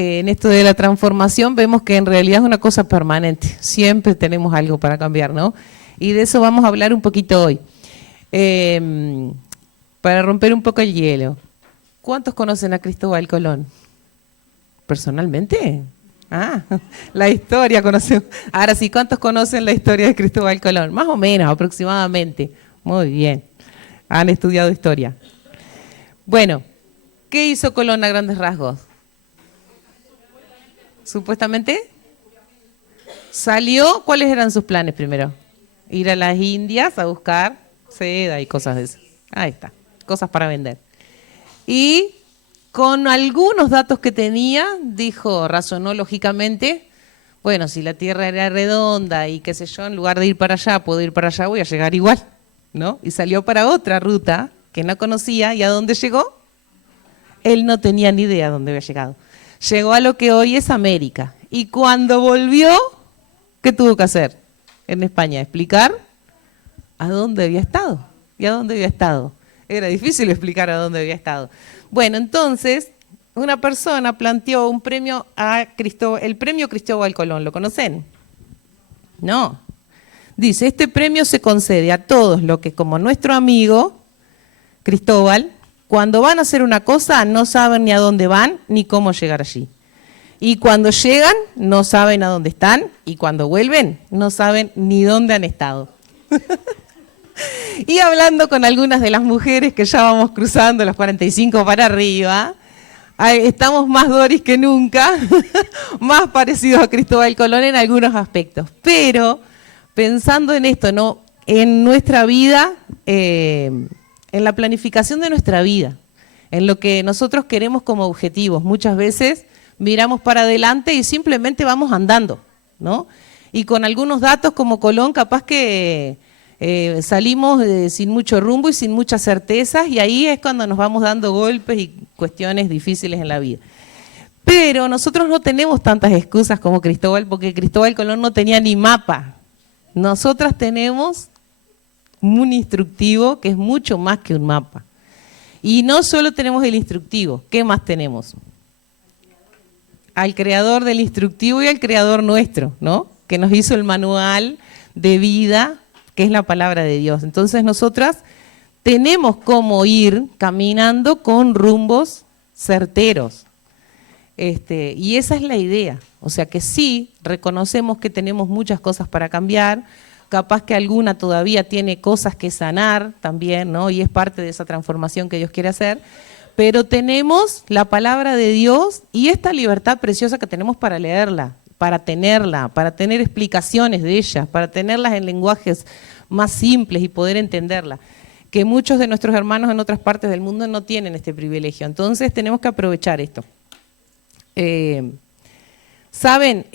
en esto de la transformación vemos que en realidad es una cosa permanente. Siempre tenemos algo para cambiar, ¿no? Y de eso vamos a hablar un poquito hoy. Para romper un poco el hielo. ¿Cuántos conocen a Cristóbal Colón? ¿Personalmente? Ah, la historia conocemos. Ahora sí, ¿cuántos conocen la historia de Cristóbal Colón? Más o menos, aproximadamente. Muy bien. Han estudiado historia. Bueno, ¿qué hizo Colón a grandes rasgos? Supuestamente salió. ¿Cuáles eran sus planes primero? Ir a las Indias a buscar seda y cosas de eso. Ahí está, cosas para vender. Y con algunos datos que tenía, dijo, razonó lógicamente, bueno, si la Tierra era redonda y qué sé yo, en lugar de ir para allá, puedo ir para allá, voy a llegar igual, ¿no? Y salió para otra ruta que no conocía, ¿y a dónde llegó? Él no tenía ni idea a dónde había llegado. Llegó a lo que hoy es América. Y cuando volvió, ¿qué tuvo que hacer en España? Explicar a dónde había estado. ¿Y a dónde había estado? Era difícil explicar a dónde había estado. Bueno, entonces, una persona planteó un premio a Cristóbal, el premio Cristóbal Colón. ¿Lo conocen? No. Dice, este premio se concede a todos los que, como nuestro amigo Cristóbal, cuando van a hacer una cosa no saben ni a dónde van ni cómo llegar allí. Y cuando llegan no saben a dónde están y cuando vuelven no saben ni dónde han estado. Y hablando con algunas de las mujeres que ya vamos cruzando los 45 para arriba, estamos más Doris que nunca, más parecidos a Cristóbal Colón en algunos aspectos. Pero pensando en esto, ¿no? En nuestra vida, en la planificación de nuestra vida, en lo que nosotros queremos como objetivos. Muchas veces miramos para adelante y simplemente vamos andando, ¿no? Y con algunos datos como Colón, capaz que salimos sin mucho rumbo y sin muchas certezas, y ahí es cuando nos vamos dando golpes y cuestiones difíciles en la vida. Pero nosotros no tenemos tantas excusas como Cristóbal, porque Cristóbal Colón no tenía ni mapa. Nosotras tenemos un instructivo que es mucho más que un mapa. Y no solo tenemos el instructivo, ¿qué más tenemos? Al creador del instructivo y al creador nuestro, ¿no? Que nos hizo el manual de vida, que es la palabra de Dios. Entonces nosotras tenemos cómo ir caminando con rumbos certeros. Y esa es la idea. O sea que sí, reconocemos que tenemos muchas cosas para cambiar, capaz que alguna todavía tiene cosas que sanar también, ¿no? Y es parte de esa transformación que Dios quiere hacer, pero tenemos la palabra de Dios y esta libertad preciosa que tenemos para leerla, para tener explicaciones de ella, para tenerlas en lenguajes más simples y poder entenderla, que muchos de nuestros hermanos en otras partes del mundo no tienen este privilegio. Entonces tenemos que aprovechar esto. Saben,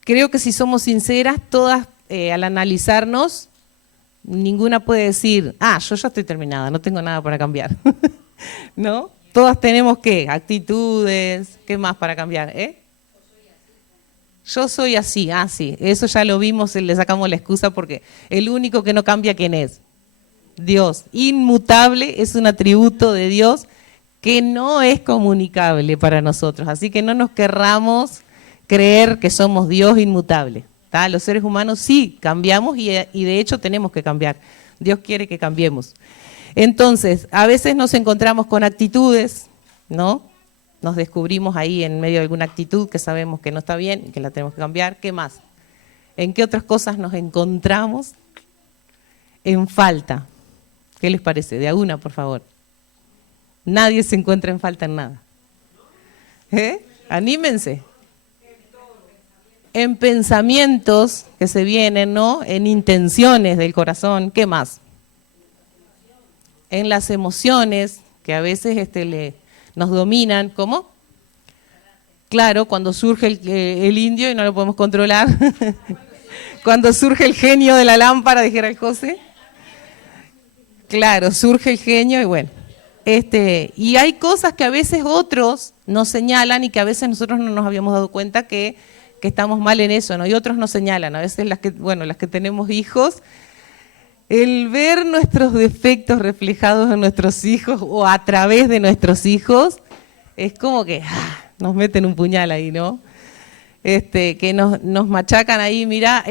creo que si somos sinceras, todas al analizarnos, ninguna puede decir, yo ya estoy terminada, no tengo nada para cambiar. ¿No? Todas tenemos, ¿qué? Actitudes, ¿qué más para cambiar? Yo soy así, sí, eso ya lo vimos, le sacamos la excusa porque el único que no cambia, ¿quién es? Dios. Inmutable es un atributo de Dios que no es comunicable para nosotros, así que no nos querramos creer que somos Dios inmutable. ¿Tá? Los seres humanos sí cambiamos y de hecho tenemos que cambiar. Dios quiere que cambiemos. Entonces, a veces nos encontramos con actitudes, ¿no? Nos descubrimos ahí en medio de alguna actitud que sabemos que no está bien y que la tenemos que cambiar. ¿Qué más? ¿En qué otras cosas nos encontramos en falta? ¿Qué les parece? De a una, por favor. Nadie se encuentra en falta en nada. Anímense. En pensamientos que se vienen, ¿no? En intenciones del corazón. ¿Qué más? En las emociones que a veces nos dominan. ¿Cómo? Claro, cuando surge el indio y no lo podemos controlar. Cuando surge el genio de la lámpara, dijera el José. Claro, surge el genio y bueno. Y hay cosas que a veces otros nos señalan y que a veces nosotros no nos habíamos dado cuenta que estamos mal en eso, ¿no? Y otros nos señalan, a veces las que tenemos hijos, el ver nuestros defectos reflejados en nuestros hijos o a través de nuestros hijos, es como que nos meten un puñal ahí, ¿no? Que nos machacan ahí, mirá,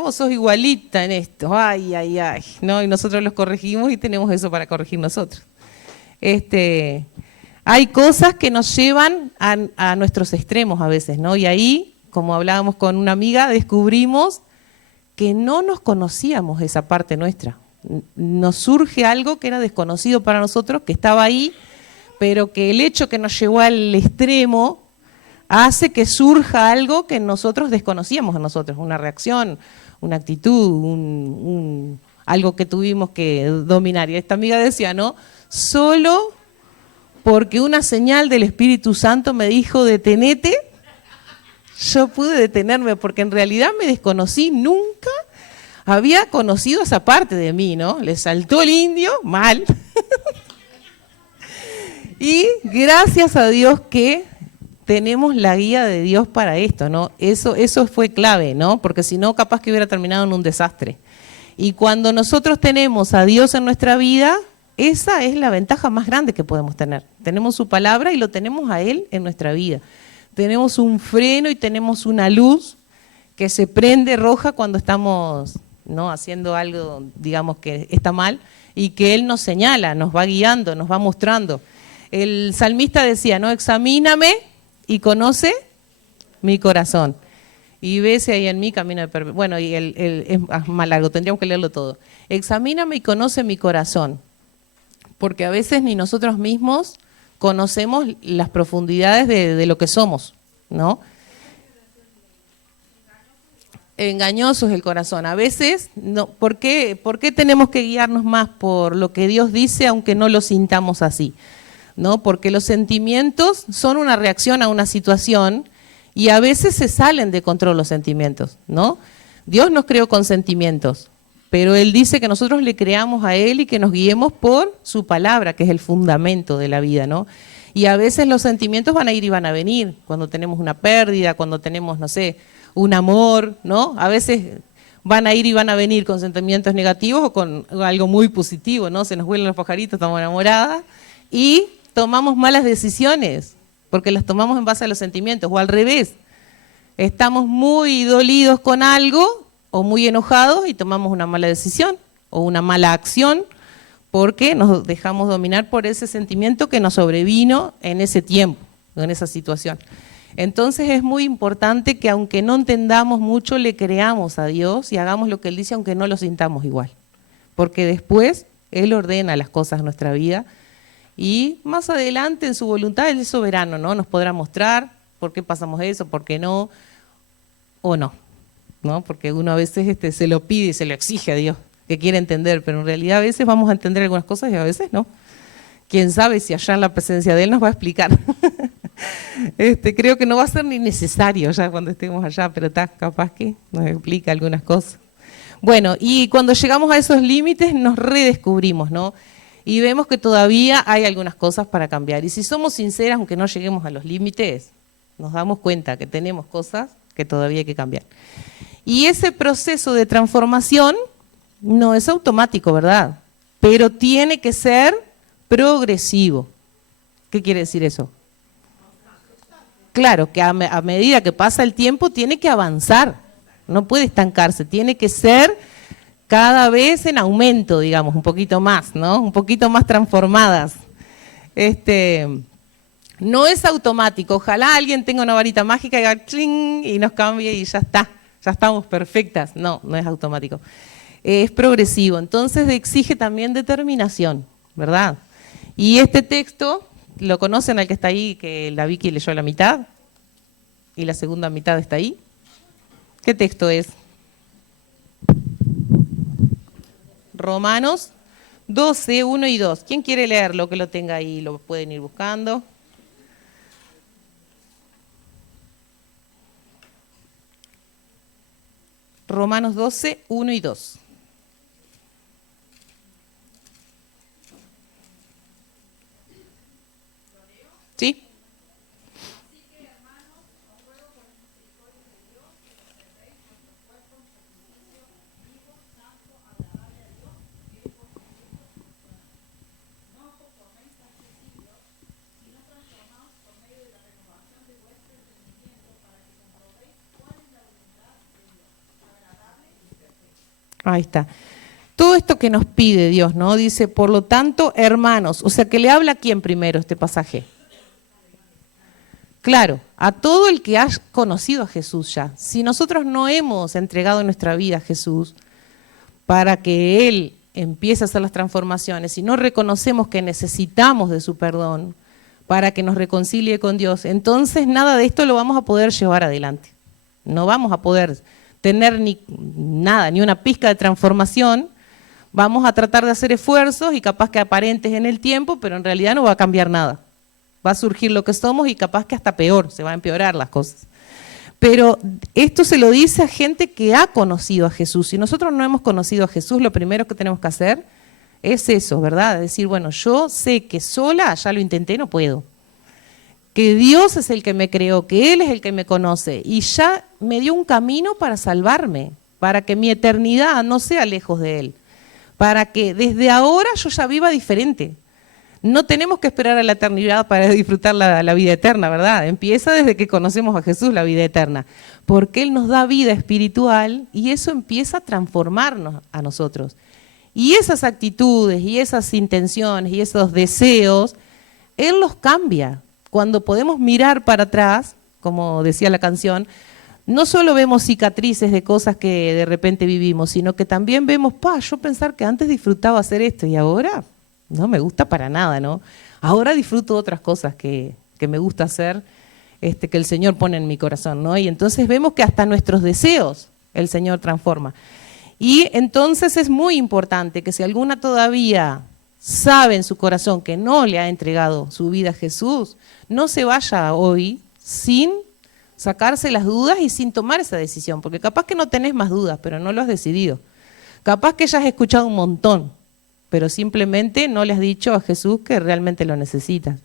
vos sos igualita en esto, ay, ay, ay, ¿no? Y nosotros los corregimos y tenemos eso para corregir nosotros. Hay cosas que nos llevan a nuestros extremos a veces, ¿no? Y ahí, como hablábamos con una amiga, descubrimos que no nos conocíamos esa parte nuestra. Nos surge algo que era desconocido para nosotros, que estaba ahí, pero que el hecho que nos llevó al extremo hace que surja algo que nosotros desconocíamos en nosotros, una reacción, una actitud, algo que tuvimos que dominar. Y esta amiga decía, ¿no? Solo porque una señal del Espíritu Santo me dijo, detenete, yo pude detenerme, porque en realidad me desconocí, nunca había conocido esa parte de mí, ¿no? Le saltó el indio, mal. Y gracias a Dios que tenemos la guía de Dios para esto, ¿no? Eso fue clave, ¿no? Porque si no, capaz que hubiera terminado en un desastre. Y cuando nosotros tenemos a Dios en nuestra vida, esa es la ventaja más grande que podemos tener. Tenemos su palabra y lo tenemos a Él en nuestra vida. Tenemos un freno y tenemos una luz que se prende roja cuando estamos, ¿no?, haciendo algo, digamos, que está mal, y que Él nos señala, nos va guiando, nos va mostrando. El salmista decía, ¿no? Examíname y conoce mi corazón. Y ve si hay en mí camino de perversidad. Bueno, y es más largo, tendríamos que leerlo todo. Examíname y conoce mi corazón. Porque a veces ni nosotros mismos conocemos las profundidades de lo que somos, ¿no? Engañoso es el corazón. A veces, no, ¿por qué tenemos que guiarnos más por lo que Dios dice, aunque no lo sintamos así? ¿No? Porque los sentimientos son una reacción a una situación y a veces se salen de control los sentimientos, ¿no? Dios nos creó con sentimientos, pero Él dice que nosotros le creamos a Él y que nos guiemos por su palabra, que es el fundamento de la vida, ¿no? Y a veces los sentimientos van a ir y van a venir, cuando tenemos una pérdida, cuando tenemos, no sé, un amor, ¿no? A veces van a ir y van a venir con sentimientos negativos o con algo muy positivo, ¿no? Se nos vuelan los pajaritos, estamos enamoradas y tomamos malas decisiones, porque las tomamos en base a los sentimientos, o al revés, estamos muy dolidos con algo o muy enojados y tomamos una mala decisión o una mala acción porque nos dejamos dominar por ese sentimiento que nos sobrevino en ese tiempo, en esa situación. Entonces es muy importante que aunque no entendamos mucho, le creamos a Dios y hagamos lo que Él dice aunque no lo sintamos igual, porque después Él ordena las cosas en nuestra vida. Y más adelante, en su voluntad, Él es soberano, ¿no? Nos podrá mostrar por qué pasamos eso, por qué no, o no, ¿no? Porque uno a veces se lo pide y se lo exige a Dios, que quiere entender, pero en realidad a veces vamos a entender algunas cosas y a veces no. Quién sabe si allá en la presencia de Él nos va a explicar. Creo que no va a ser ni necesario ya cuando estemos allá, pero está capaz que nos explica algunas cosas. Bueno, y cuando llegamos a esos límites nos redescubrimos, ¿no? Y vemos que todavía hay algunas cosas para cambiar. Y si somos sinceras, aunque no lleguemos a los límites, nos damos cuenta que tenemos cosas que todavía hay que cambiar. Y ese proceso de transformación no es automático, ¿verdad? Pero tiene que ser progresivo. ¿Qué quiere decir eso? Claro, que a medida que pasa el tiempo tiene que avanzar, no puede estancarse, tiene que ser cada vez en aumento, digamos, un poquito más, ¿no? Un poquito más transformadas. No es automático, ojalá alguien tenga una varita mágica y haga ¡cling! Y nos cambie y ya está, ya estamos perfectas. No, no es automático. Es progresivo, entonces exige también determinación, ¿verdad? Y este texto, ¿lo conocen al que está ahí, que la Vicky leyó la mitad? Y la segunda mitad está ahí. ¿Qué texto es? Romanos 12, 1 y 2. ¿Quién quiere leerlo? Que lo tenga ahí, lo pueden ir buscando. Romanos 12, 1 y 2. ¿Sí? Ahí está. Todo esto que nos pide Dios, ¿no? Dice, por lo tanto, hermanos, o sea, que le habla a quién primero este pasaje. Claro, a todo el que ha conocido a Jesús ya. Si nosotros no hemos entregado nuestra vida a Jesús para que Él empiece a hacer las transformaciones, si no reconocemos que necesitamos de su perdón para que nos reconcilie con Dios, entonces nada de esto lo vamos a poder llevar adelante. No vamos a poder tener ni nada, ni una pizca de transformación. Vamos a tratar de hacer esfuerzos y capaz que aparentes en el tiempo, pero en realidad no va a cambiar nada. Va a surgir lo que somos y capaz que hasta peor, se va a empeorar las cosas. Pero esto se lo dice a gente que ha conocido a Jesús. Si nosotros no hemos conocido a Jesús, lo primero que tenemos que hacer es eso, ¿verdad? Decir, bueno, yo sé que sola, ya lo intenté, no puedo. Que Dios es el que me creó, que Él es el que me conoce y ya me dio un camino para salvarme, para que mi eternidad no sea lejos de Él. Para que desde ahora yo ya viva diferente. No tenemos que esperar a la eternidad para disfrutar la vida eterna, ¿verdad? Empieza desde que conocemos a Jesús la vida eterna, porque Él nos da vida espiritual y eso empieza a transformarnos a nosotros. Y esas actitudes y esas intenciones y esos deseos, Él los cambia. Cuando podemos mirar para atrás, como decía la canción, no solo vemos cicatrices de cosas que de repente vivimos, sino que también vemos, yo pensar que antes disfrutaba hacer esto y ahora no me gusta para nada, ¿no? Ahora disfruto otras cosas que me gusta hacer, que el Señor pone en mi corazón, ¿no? Y entonces vemos que hasta nuestros deseos el Señor transforma. Y entonces es muy importante que si alguna todavía sabe en su corazón que no le ha entregado su vida a Jesús, no se vaya hoy sin sacarse las dudas y sin tomar esa decisión, porque capaz que no tenés más dudas, pero no lo has decidido. Capaz que ya has escuchado un montón, pero simplemente no le has dicho a Jesús que realmente lo necesitas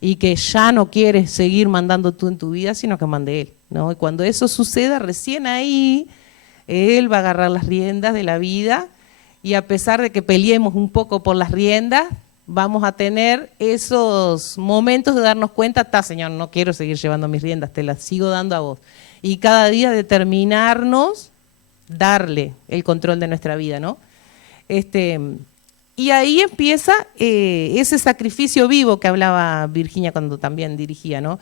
y que ya no quieres seguir mandando tú en tu vida, sino que mande Él, ¿no? Y cuando eso suceda, recién ahí Él va a agarrar las riendas de la vida y a pesar de que peleemos un poco por las riendas, vamos a tener esos momentos de darnos cuenta, Señor, no quiero seguir llevando mis riendas, te las sigo dando a vos. Y cada día determinarnos, darle el control de nuestra vida, ¿no? Y ahí empieza ese sacrificio vivo que hablaba Virginia cuando también dirigía, ¿no?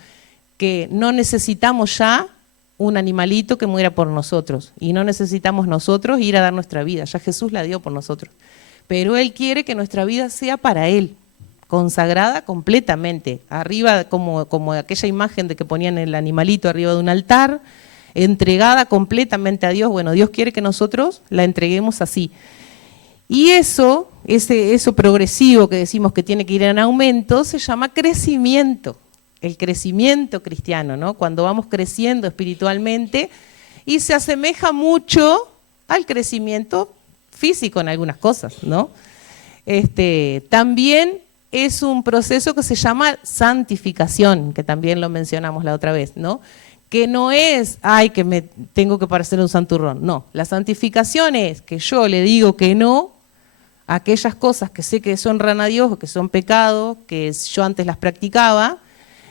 Que no necesitamos ya un animalito que muera por nosotros y no necesitamos nosotros ir a dar nuestra vida, ya Jesús la dio por nosotros. Pero Él quiere que nuestra vida sea para Él, consagrada completamente, arriba como aquella imagen de que ponían el animalito arriba de un altar, entregada completamente a Dios. Bueno, Dios quiere que nosotros la entreguemos así. Y eso progresivo que decimos que tiene que ir en aumento, se llama crecimiento, el crecimiento cristiano, ¿no? Cuando vamos creciendo espiritualmente y se asemeja mucho al crecimiento físico en algunas cosas, ¿no? También es un proceso que se llama santificación, que también lo mencionamos la otra vez, ¿no? Que no es, que me tengo que parecer un santurrón, no. La santificación es que yo le digo que no a aquellas cosas que sé que deshonran a Dios o que son pecado, que yo antes las practicaba,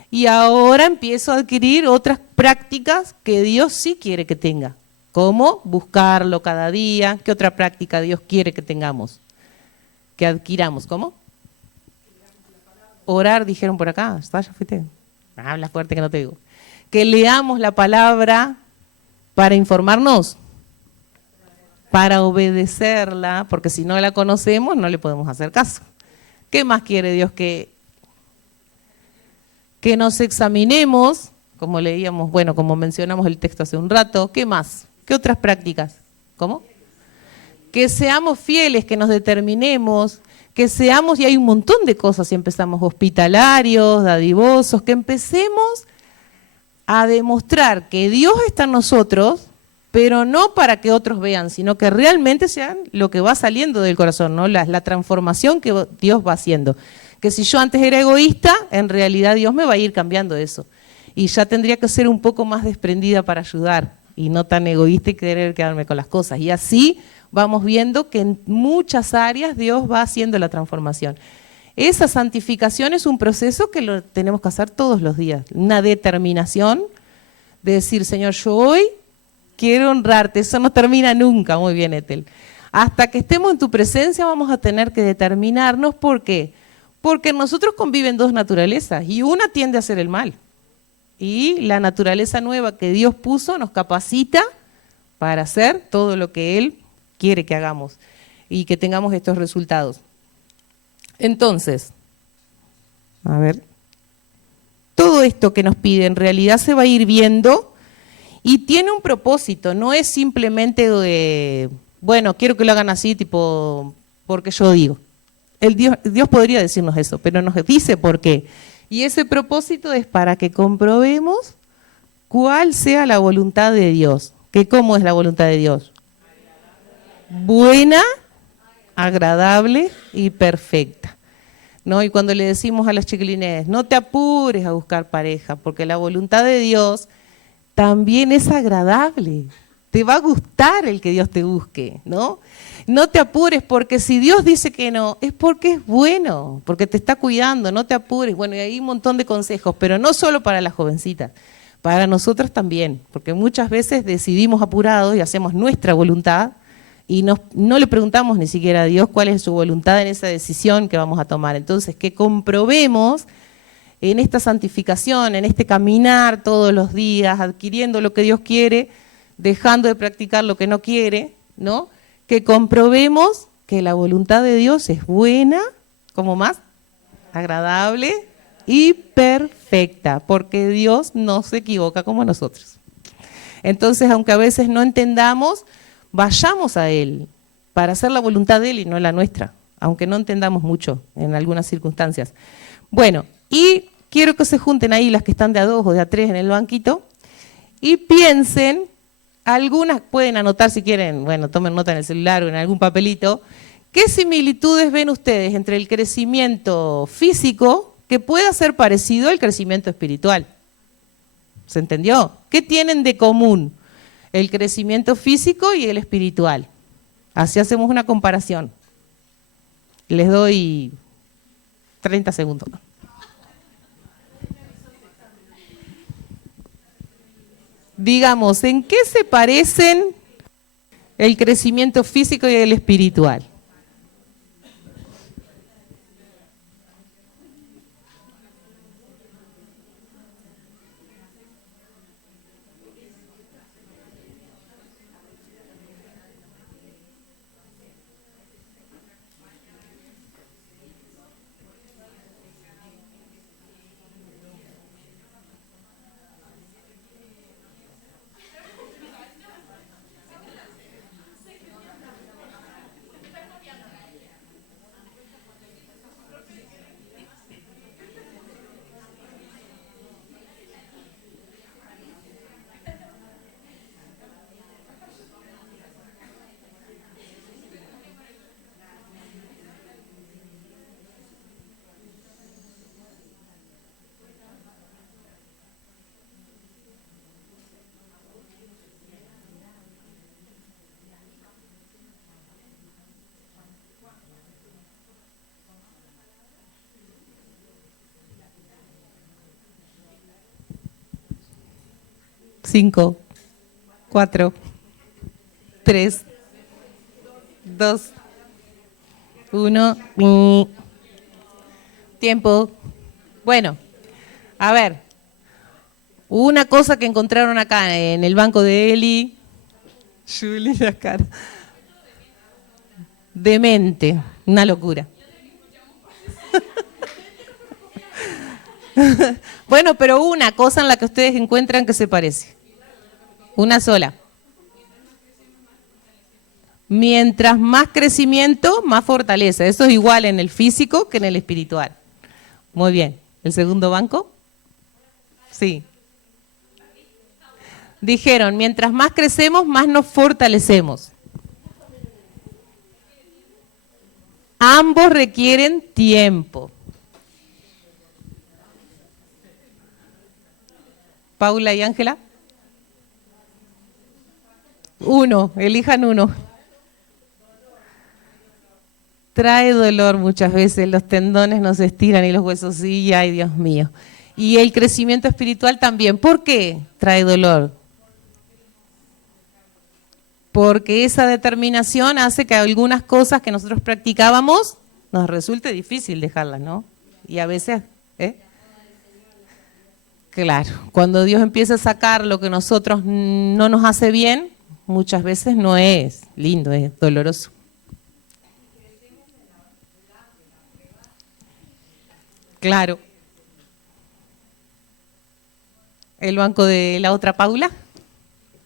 y ahora empiezo a adquirir otras prácticas que Dios sí quiere que tenga. ¿Cómo? Buscarlo cada día. ¿Qué otra práctica Dios quiere que tengamos? Que adquiramos. ¿Cómo? Orar, dijeron por acá. ¿Ya fuiste? Habla fuerte que no te digo. Que leamos la palabra para informarnos, para obedecerla, porque si no la conocemos no le podemos hacer caso. ¿Qué más quiere Dios? Que nos examinemos, como leíamos, como mencionamos el texto hace un rato. ¿Qué más? ¿Qué otras prácticas? ¿Cómo? Que seamos fieles, que nos determinemos, que seamos, y hay un montón de cosas, si empezamos hospitalarios, dadivosos, que empecemos a demostrar que Dios está en nosotros, pero no para que otros vean, sino que realmente sean lo que va saliendo del corazón, ¿no? La transformación que Dios va haciendo. Que si yo antes era egoísta, en realidad Dios me va a ir cambiando eso. Y ya tendría que ser un poco más desprendida para ayudar y no tan egoísta y querer quedarme con las cosas. Y así vamos viendo que en muchas áreas Dios va haciendo la transformación. Esa santificación es un proceso que lo tenemos que hacer todos los días. Una determinación de decir, Señor, yo hoy quiero honrarte. Eso no termina nunca. Muy bien, Ethel. Hasta que estemos en tu presencia vamos a tener que determinarnos. ¿Por qué? Porque en nosotros conviven dos naturalezas y una tiende a hacer el mal. Y la naturaleza nueva que Dios puso nos capacita para hacer todo lo que Él quiere que hagamos y que tengamos estos resultados. Entonces, a ver, todo esto que nos pide en realidad se va a ir viendo y tiene un propósito, no es simplemente de, bueno, quiero que lo hagan así, tipo, porque yo digo. Dios podría decirnos eso, pero nos dice por qué. Y ese propósito es para que comprobemos cuál sea la voluntad de Dios. ¿Que cómo es la voluntad de Dios? Buena, agradable y perfecta. ¿No? Y cuando le decimos a las chiquilines, no te apures a buscar pareja, porque la voluntad de Dios también es agradable. Te va a gustar el que Dios te busque, ¿no? No te apures, porque si Dios dice que no, es porque es bueno, porque te está cuidando, no te apures. Bueno, y hay un montón de consejos, pero no solo para las jovencitas, para nosotros también, porque muchas veces decidimos apurados y hacemos nuestra voluntad y no le preguntamos ni siquiera a Dios cuál es su voluntad en esa decisión que vamos a tomar. Entonces, que comprobemos en esta santificación, en este caminar todos los días, adquiriendo lo que Dios quiere, dejando de practicar lo que no quiere, ¿no? Que comprobemos que la voluntad de Dios es buena, como más, agradable y perfecta, porque Dios no se equivoca como nosotros. Entonces, aunque a veces no entendamos, vayamos a Él para hacer la voluntad de Él y no la nuestra, aunque no entendamos mucho en algunas circunstancias. Bueno, y quiero que se junten ahí las que están de a dos o de a tres en el banquito y piensen, algunas pueden anotar si quieren, bueno, tomen nota en el celular o en algún papelito, ¿qué similitudes ven ustedes entre el crecimiento físico que pueda ser parecido al crecimiento espiritual? ¿Se entendió? ¿Qué tienen de común el crecimiento físico y el espiritual? Así hacemos una comparación. Les doy 30 segundos. Digamos, ¿en qué se parecen el crecimiento físico y el espiritual? Cinco, 4, 3, 2, 1. Tiempo. Bueno, a ver. Una cosa que encontraron acá en el banco de Eli. Julie, la cara. Demente. Una locura. Bueno, pero una cosa en la que ustedes encuentran que se parece. Una sola. Mientras más crecimiento, más fortaleza. Eso es igual en el físico que en el espiritual. Muy bien. ¿El segundo banco? Sí. Dijeron, mientras más crecemos, más nos fortalecemos. Ambos requieren tiempo. Paula y Ángela. Uno, elijan uno. Trae dolor muchas veces, los tendones no se estiran y los huesos sí, ay Dios mío. Y el crecimiento espiritual también. ¿Por qué trae dolor? porque esa determinación hace que algunas cosas que nosotros practicábamos nos resulte difícil dejarlas, ¿no? Y a veces, claro, cuando Dios empieza a sacar lo que nosotros no nos hace bien, muchas veces no es lindo, es doloroso. Claro. ¿El banco de la otra Paula?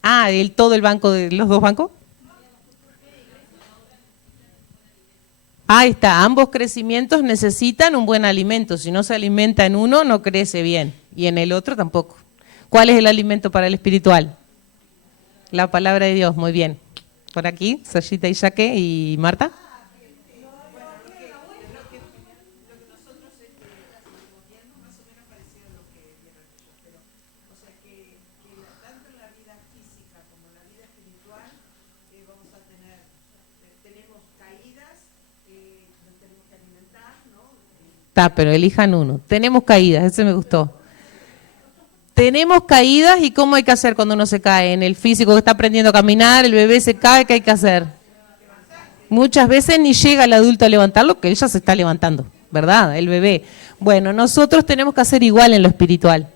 Ah, todo el banco de los dos bancos. Ahí está, ambos crecimientos necesitan un buen alimento. Si no se alimenta en uno, no crece bien. Y en el otro tampoco. ¿Cuál es el alimento para el espiritual? La palabra de Dios, muy bien. Por aquí, Sayita y Jaque y Marta. Está, pero elijan uno. Tenemos caídas, ese me gustó. Tenemos caídas y ¿cómo hay que hacer cuando uno se cae? En el físico que está aprendiendo a caminar, el bebé se cae, ¿qué hay que hacer? Muchas veces ni llega el adulto a levantarlo, que él ya se está levantando, ¿verdad? El bebé. Bueno, nosotros tenemos que hacer igual en lo espiritual.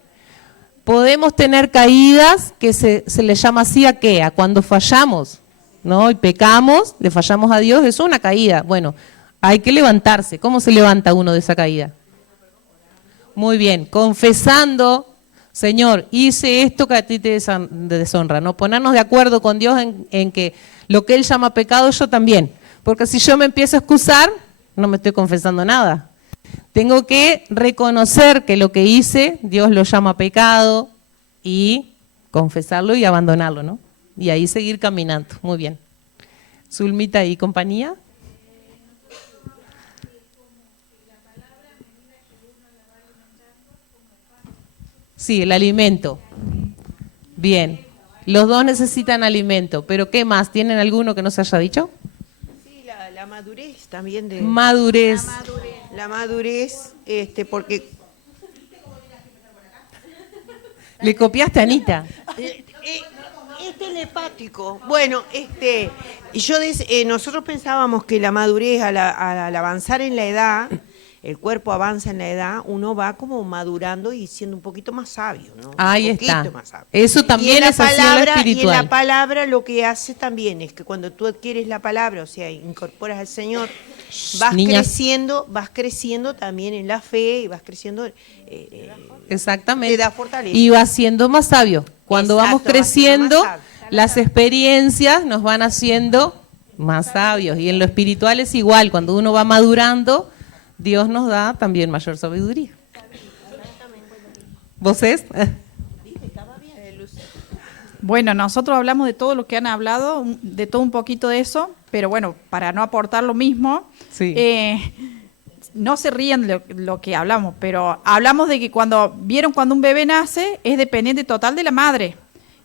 Podemos tener caídas que se le llama así a qué, a cuando fallamos, ¿no? Y pecamos, le fallamos a Dios, eso es una caída. Bueno, hay que levantarse. ¿Cómo se levanta uno de esa caída? Muy bien, confesando, Señor, hice esto que a ti te deshonra, ¿no? Ponernos de acuerdo con Dios en que lo que Él llama pecado, yo también. Porque si yo me empiezo a excusar, no me estoy confesando nada. Tengo que reconocer que lo que hice, Dios lo llama pecado y confesarlo y abandonarlo, ¿no? Y ahí seguir caminando. Muy bien. Zulmita y compañía. Sí, el alimento. Bien. Los dos necesitan alimento, pero ¿qué más? ¿Tienen alguno que no se haya dicho? Sí, la madurez también de... Madurez. La madurez, porque... Le copiaste a Anita. Es telepático. Bueno, nosotros pensábamos que la madurez al avanzar en la edad, el cuerpo avanza en la edad, uno va como madurando y siendo un poquito más sabio, ¿no? Ahí un está. más sabio. Eso también es así en lo espiritual. Y en la palabra lo que hace también es que cuando tú adquieres la palabra, o sea, incorporas al Señor, vas creciendo también en la fe y vas creciendo. Exactamente. Te da fortaleza. Y vas siendo más sabio. Cuando vamos creciendo, las experiencias nos van haciendo más sabios. Y en lo espiritual es igual. Cuando uno va madurando, Dios nos da también mayor sabiduría. ¿Vos es? Bueno, nosotros hablamos de todo lo que han hablado, de todo un poquito de eso, pero bueno, para no aportar lo mismo, sí. No se rían de lo que hablamos, pero hablamos de que cuando un bebé nace, es dependiente total de la madre.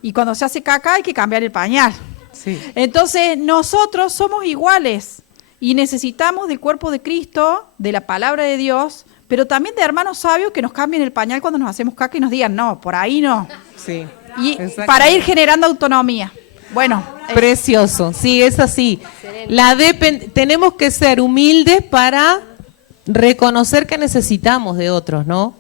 Y cuando se hace caca hay que cambiar el pañal. Sí. Entonces, nosotros somos iguales y necesitamos del cuerpo de Cristo, de la palabra de Dios, pero también de hermanos sabios que nos cambien el pañal cuando nos hacemos caca y nos digan, no, por ahí no. Sí. Y para ir generando autonomía. Bueno. Precioso, sí, es así. Tenemos que ser humildes para reconocer que necesitamos de otros, ¿no?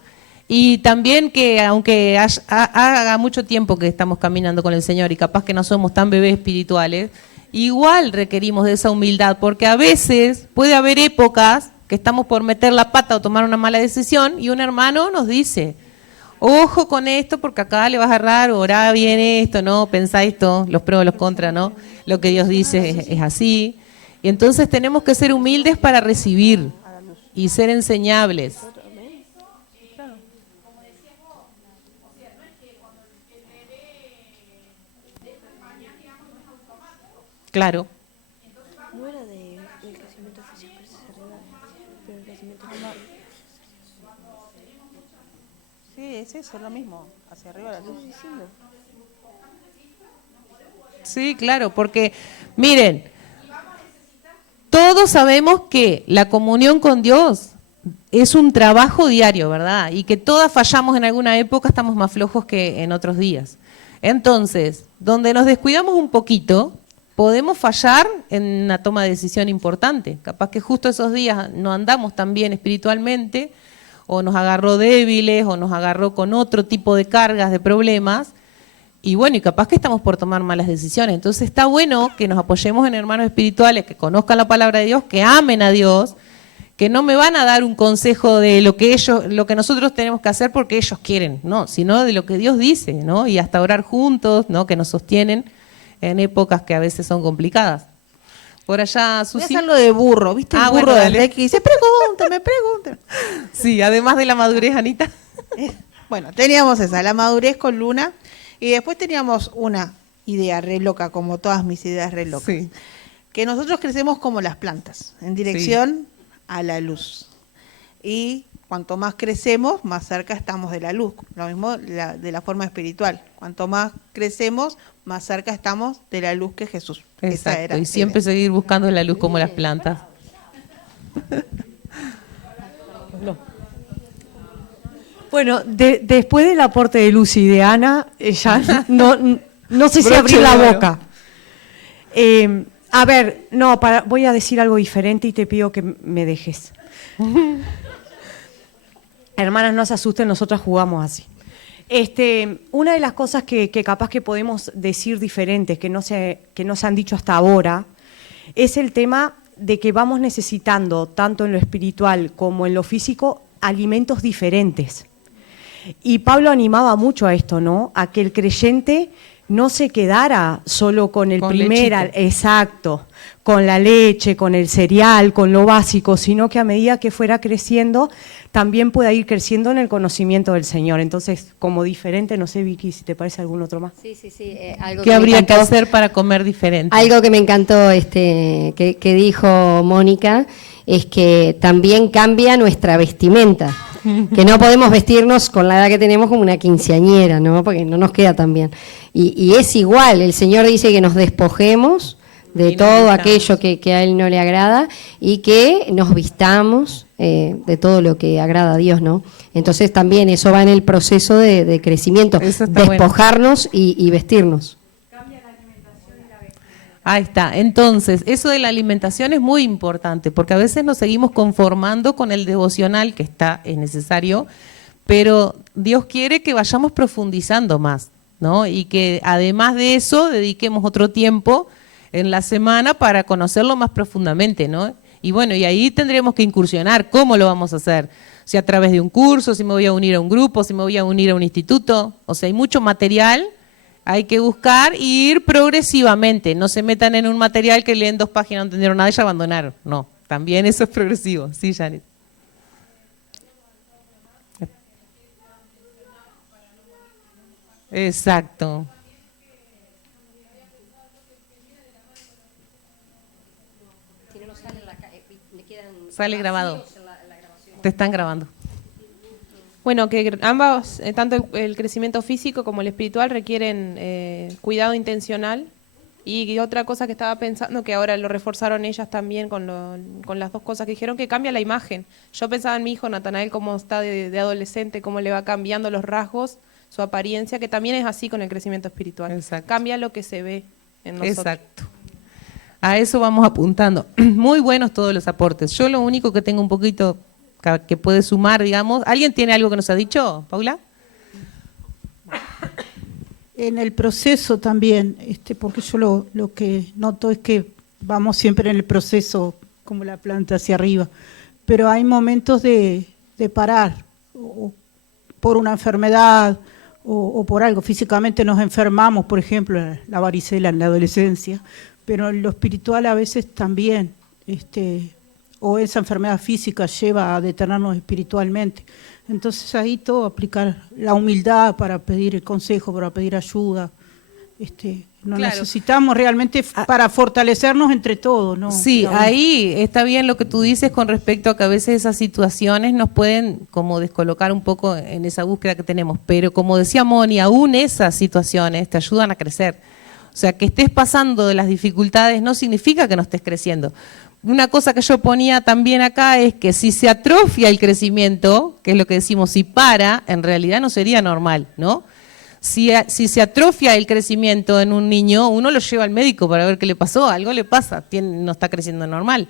Y también que aunque haga mucho tiempo que estamos caminando con el Señor y capaz que no somos tan bebés espirituales, igual requerimos de esa humildad, porque a veces puede haber épocas que estamos por meter la pata o tomar una mala decisión y un hermano nos dice, ojo con esto porque acá le vas a agarrar, orá bien esto, ¿no? Pensá esto, los pros, los contras, ¿no? Lo que Dios dice es así. Y entonces tenemos que ser humildes para recibir y ser enseñables. Claro. No era del crecimiento físico, pero el crecimiento Sí, es eso, es lo mismo, hacia arriba la luz. Sí, claro, porque miren, todos sabemos que la comunión con Dios es un trabajo diario, ¿verdad? Y que todas fallamos en alguna época, estamos más flojos que en otros días. Entonces, donde nos descuidamos un poquito, podemos fallar en una toma de decisión importante. Capaz que justo esos días no andamos tan bien espiritualmente, o nos agarró débiles, o nos agarró con otro tipo de cargas, de problemas, y bueno, y capaz que estamos por tomar malas decisiones. Entonces está bueno que nos apoyemos en hermanos espirituales, que conozcan la palabra de Dios, que amen a Dios, que no me van a dar un consejo de lo que nosotros tenemos que hacer porque ellos quieren, no, sino de lo que Dios dice, ¿no? Y hasta orar juntos, ¿no? Que nos sostienen en épocas que a veces son complicadas. Por allá, Susi. Voy a hacerlo de burro, ¿viste? El burro bueno, del que dice, pregúntame. Sí, además de la madurez, Anita. Bueno, teníamos esa, la madurez con Luna, y después teníamos una idea re loca, como todas mis ideas re locas. Sí. Que nosotros crecemos como las plantas, en dirección a la luz. Y cuanto más crecemos, más cerca estamos de la luz. Lo mismo de la forma espiritual. Cuanto más crecemos, más cerca estamos de la luz que Jesús. Esa Exacto, era y siempre seguir buscando la luz como las plantas. Bueno, después del aporte de Lucy y de Ana, ya no sé si abrir la boca. A ver, voy a decir algo diferente y te pido que me dejes. Hermanas, no se asusten, nosotras jugamos así. Una de las cosas que capaz que podemos decir diferentes, que no se han dicho hasta ahora, es el tema de que vamos necesitando, tanto en lo espiritual como en lo físico, alimentos diferentes. Y Pablo animaba mucho a esto, ¿no? A que el creyente no se quedara solo con el exacto, con la leche, con el cereal, con lo básico, sino que a medida que fuera creciendo, también pueda ir creciendo en el conocimiento del Señor. Entonces, como diferente, no sé, Vicky, si te parece algún otro más. Sí. Algo ¿Qué habría que hacer para comer diferente? Algo que me encantó que dijo Mónica es que también cambia nuestra vestimenta. Que no podemos vestirnos con la edad que tenemos como una quinceañera, ¿no? Porque no nos queda tan bien. Y es igual, el Señor dice que nos despojemos de todo aquello que a Él no le agrada y que nos vistamos de todo lo que agrada a Dios, ¿no? Entonces también eso va en el proceso de crecimiento, despojarnos y vestirnos. Ahí está. Entonces, eso de la alimentación es muy importante, porque a veces nos seguimos conformando con el devocional, que es necesario, pero Dios quiere que vayamos profundizando más, ¿no? Y que además de eso dediquemos otro tiempo en la semana para conocerlo más profundamente, ¿no? Y bueno, y ahí tendremos que incursionar. ¿Cómo lo vamos a hacer? Si a través de un curso, si me voy a unir a un grupo, si me voy a unir a un instituto. O sea, hay mucho material. Hay que buscar y ir progresivamente. No se metan en un material que leen 2 páginas, no entendieron nada y ya abandonaron. No, también eso es progresivo. Sí, Janet. Exacto. Sale grabado. Te están grabando. Bueno, que ambos, tanto el crecimiento físico como el espiritual, requieren cuidado intencional. Y otra cosa que estaba pensando, que ahora lo reforzaron ellas también con las 2 cosas que dijeron, que cambia la imagen. Yo pensaba en mi hijo Natanael, cómo está de adolescente, cómo le va cambiando los rasgos, su apariencia, que también es así con el crecimiento espiritual. Exacto. Cambia lo que se ve en nosotros. Exacto. A eso vamos apuntando. Muy buenos todos los aportes. Yo lo único que tengo un poquito que puede sumar, digamos. ¿Alguien tiene algo que nos ha dicho, Paula? En el proceso también, porque yo lo que noto es que vamos siempre en el proceso como la planta hacia arriba, pero hay momentos de parar, o por una enfermedad o por algo. Físicamente nos enfermamos, por ejemplo, la varicela en la adolescencia, pero en lo espiritual a veces también, o esa enfermedad física lleva a detenernos espiritualmente. Entonces ahí todo aplicar la humildad para pedir el consejo, para pedir ayuda. Necesitamos realmente para fortalecernos entre todos, ¿no? Sí, ahí está bien lo que tú dices con respecto a que a veces esas situaciones nos pueden como descolocar un poco en esa búsqueda que tenemos, pero como decía Moni, aún esas situaciones te ayudan a crecer. O sea, que estés pasando de las dificultades no significa que no estés creciendo. Una cosa que yo ponía también acá es que si se atrofia el crecimiento, que es lo que decimos, si para, en realidad no sería normal, ¿no? Si se atrofia el crecimiento en un niño, uno lo lleva al médico para ver qué le pasó, algo le pasa, no está creciendo normal.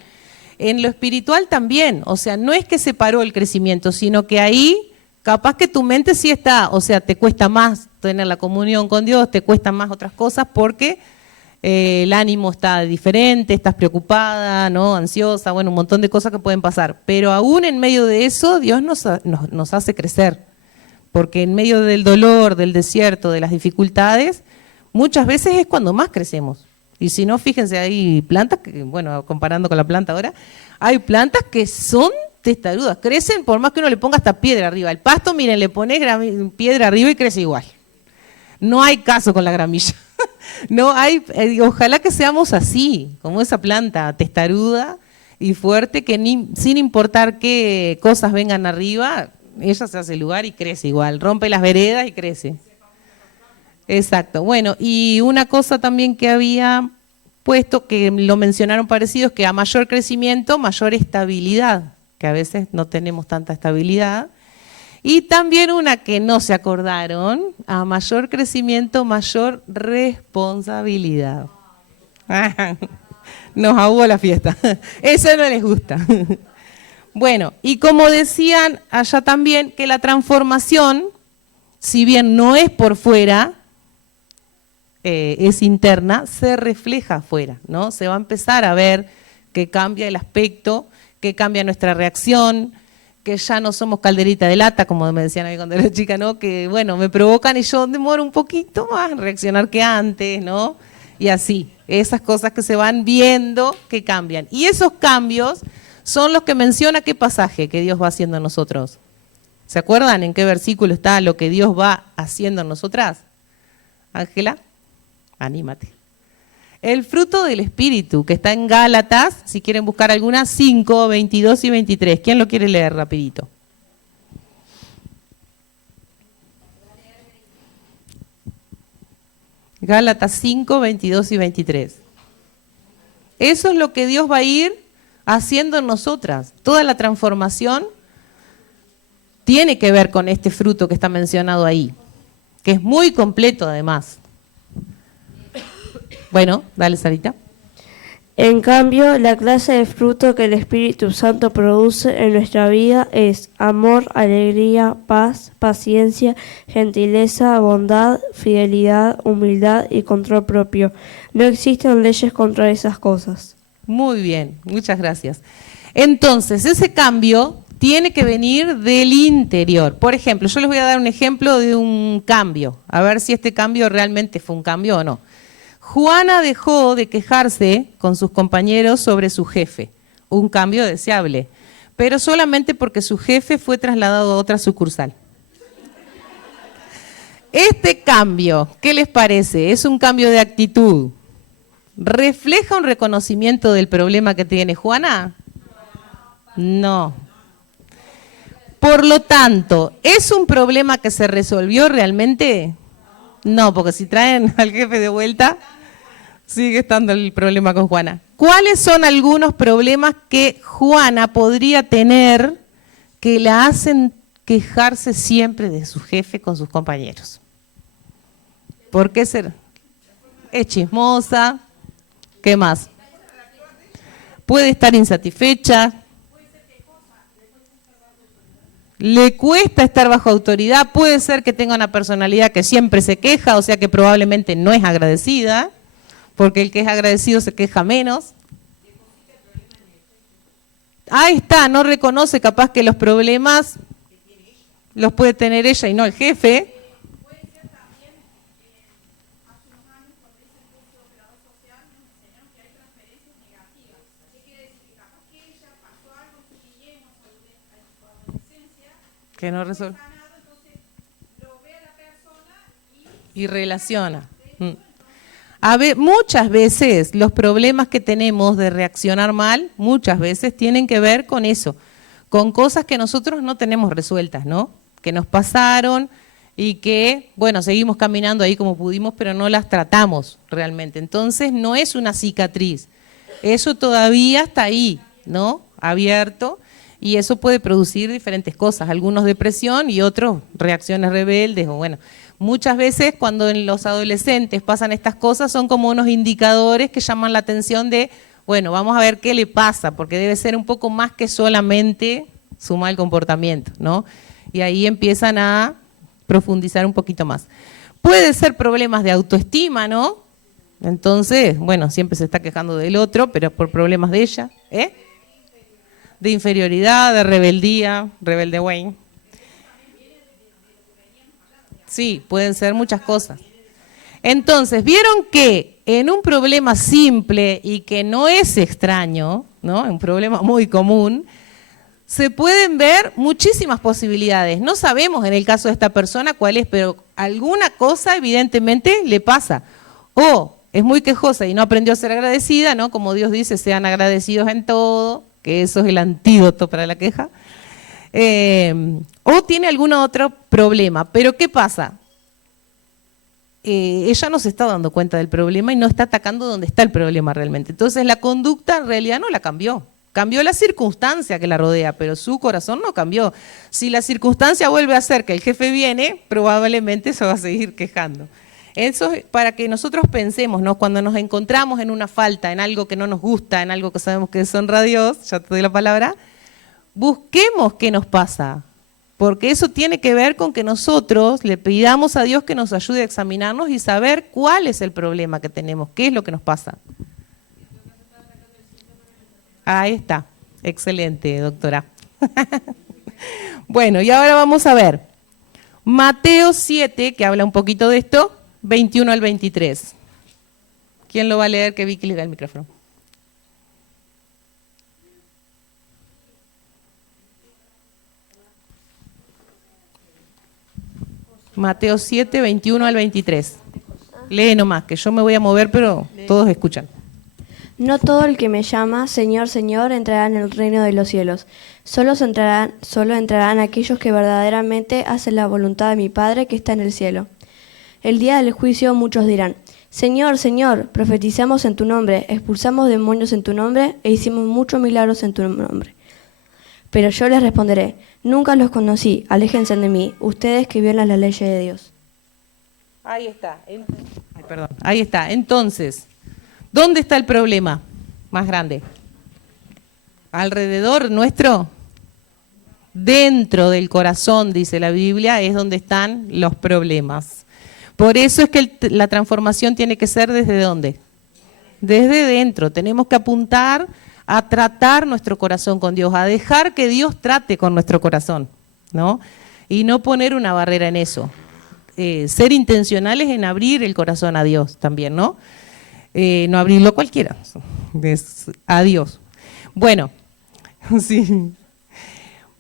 En lo espiritual también, o sea, no es que se paró el crecimiento, sino que ahí capaz que tu mente sí está, o sea, te cuesta más tener la comunión con Dios, te cuestan más otras cosas porque el ánimo está diferente, estás preocupada, ¿no? Ansiosa, bueno, un montón de cosas que pueden pasar. Pero aún en medio de eso, Dios nos hace crecer. Porque en medio del dolor, del desierto, de las dificultades, muchas veces es cuando más crecemos. Y si no, fíjense, hay plantas, que, bueno, comparando con la planta ahora, hay plantas que son testarudas, crecen por más que uno le ponga hasta piedra arriba. El pasto, miren, le pones piedra arriba y crece igual. No hay caso con la gramilla. No hay, ojalá que seamos así, como esa planta testaruda y fuerte, que sin importar qué cosas vengan arriba, ella se hace lugar y crece igual, rompe las veredas y crece. Exacto. Bueno, y una cosa también que había puesto, que lo mencionaron parecido, es que a mayor crecimiento, mayor estabilidad, que a veces no tenemos tanta estabilidad. Y también una que no se acordaron, a mayor crecimiento, mayor responsabilidad. Nos ahogó la fiesta. Eso no les gusta. Bueno, y como decían allá también, que la transformación, si bien no es por fuera, es interna, se refleja afuera, ¿no? Se va a empezar a ver que cambia el aspecto, que cambia nuestra reacción, que ya no somos calderita de lata, como me decían a mí cuando era chica, ¿no? Que, bueno, me provocan y yo demoro un poquito más en reaccionar que antes, ¿no? Y así, esas cosas que se van viendo que cambian. Y esos cambios son los que menciona qué pasaje que Dios va haciendo en nosotros. ¿Se acuerdan en qué versículo está lo que Dios va haciendo en nosotras? Ángela, anímate. El fruto del Espíritu, que está en Gálatas, si quieren buscar alguna, 5, 22 y 23. ¿Quién lo quiere leer rapidito? Gálatas 5, 22 y 23. Eso es lo que Dios va a ir haciendo en nosotras. Toda la transformación tiene que ver con este fruto que está mencionado ahí, que es muy completo además. Bueno, dale, Sarita. En cambio, la clase de fruto que el Espíritu Santo produce en nuestra vida es amor, alegría, paz, paciencia, gentileza, bondad, fidelidad, humildad y control propio. No existen leyes contra esas cosas. Muy bien, muchas gracias. Entonces, ese cambio tiene que venir del interior. Por ejemplo, yo les voy a dar un ejemplo de un cambio, a ver si este cambio realmente fue un cambio o no. Juana dejó de quejarse con sus compañeros sobre su jefe, un cambio deseable, pero solamente porque su jefe fue trasladado a otra sucursal. Este cambio, ¿qué les parece? ¿Es un cambio de actitud? ¿Refleja un reconocimiento del problema que tiene Juana? No. Por lo tanto, ¿es un problema que se resolvió realmente? No, porque si traen al jefe de vuelta, sigue estando el problema con Juana. ¿Cuáles son algunos problemas que Juana podría tener que la hacen quejarse siempre de su jefe con sus compañeros? ¿Por qué ser? Es chismosa. ¿Qué más? Puede estar insatisfecha. Le cuesta estar bajo autoridad. Puede ser que tenga una personalidad que siempre se queja, o sea que probablemente no es agradecida, porque el que es agradecido se queja menos. Ahí está, no reconoce capaz que los problemas los puede tener ella y no el jefe. Que no resuelve. Y relaciona. A ver, muchas veces los problemas que tenemos de reaccionar mal, muchas veces tienen que ver con eso, con cosas que nosotros no tenemos resueltas, ¿no? Que nos pasaron y que, bueno, seguimos caminando ahí como pudimos, pero no las tratamos realmente. Entonces no es una cicatriz, eso todavía está ahí, ¿no? Abierto. Y eso puede producir diferentes cosas, algunos depresión y otros reacciones rebeldes, o bueno, Muchas veces cuando en los adolescentes pasan estas cosas son como unos indicadores que llaman la atención de, bueno, vamos a ver qué le pasa, porque debe ser un poco más que solamente su mal comportamiento, ¿no? Y ahí empiezan a profundizar un poquito más. Puede ser problemas de autoestima, ¿no? Entonces, bueno, siempre se está quejando del otro, pero por problemas de ella, ¿eh? De inferioridad, de rebeldía, rebelde Wayne. Sí, pueden ser muchas cosas. Entonces, vieron que en un problema simple y que no es extraño, ¿no? Un problema muy común, se pueden ver muchísimas posibilidades. No sabemos en el caso de esta persona cuál es, pero alguna cosa evidentemente le pasa. O es muy quejosa y no aprendió a ser agradecida, ¿no? Como Dios dice, sean agradecidos en todo, que eso es el antídoto para la queja. O tiene algún otro problema. Pero ¿qué pasa? Ella no se está dando cuenta del problema y no está atacando donde está el problema realmente. Entonces la conducta en realidad no la cambió. Cambió la circunstancia que la rodea, pero su corazón no cambió. Si la circunstancia vuelve a ser que el jefe viene, probablemente se va a seguir quejando. Eso es para que nosotros pensemos, ¿no? Cuando nos encontramos en una falta, en algo que no nos gusta, en algo que sabemos que deshonra a Dios, ya te doy la palabra, busquemos qué nos pasa, porque eso tiene que ver con que nosotros le pidamos a Dios que nos ayude a examinarnos y saber cuál es el problema que tenemos, qué es lo que nos pasa. Ahí está, excelente, doctora. Bueno, y ahora vamos a ver Mateo 7, que habla un poquito de esto, 21 al 23. ¿Quién lo va a leer? Que Vicky le da el micrófono. Mateo 7, 21 al 23. Lee nomás, que yo me voy a mover, pero todos escuchan. No todo el que me llama Señor, Señor entrará en el reino de los cielos. Solo entrarán aquellos que verdaderamente hacen la voluntad de mi Padre que está en el cielo. El día del juicio muchos dirán, Señor, Señor, profetizamos en tu nombre, expulsamos demonios en tu nombre e hicimos muchos milagros en tu nombre. Pero yo les responderé, nunca los conocí, aléjense de mí, ustedes que violan la ley de Dios. Ahí está. Ahí está. Entonces, ¿dónde está el problema más grande? ¿Alrededor nuestro? Dentro del corazón, dice la Biblia, es donde están los problemas. Por eso es que la transformación tiene que ser ¿desde dónde? Desde dentro. Tenemos que apuntar a tratar nuestro corazón con Dios, a dejar que Dios trate con nuestro corazón, ¿no? Y no poner una barrera en eso. Ser intencionales en abrir el corazón a Dios también, ¿no? No abrirlo cualquiera, es a Dios. Bueno, sí.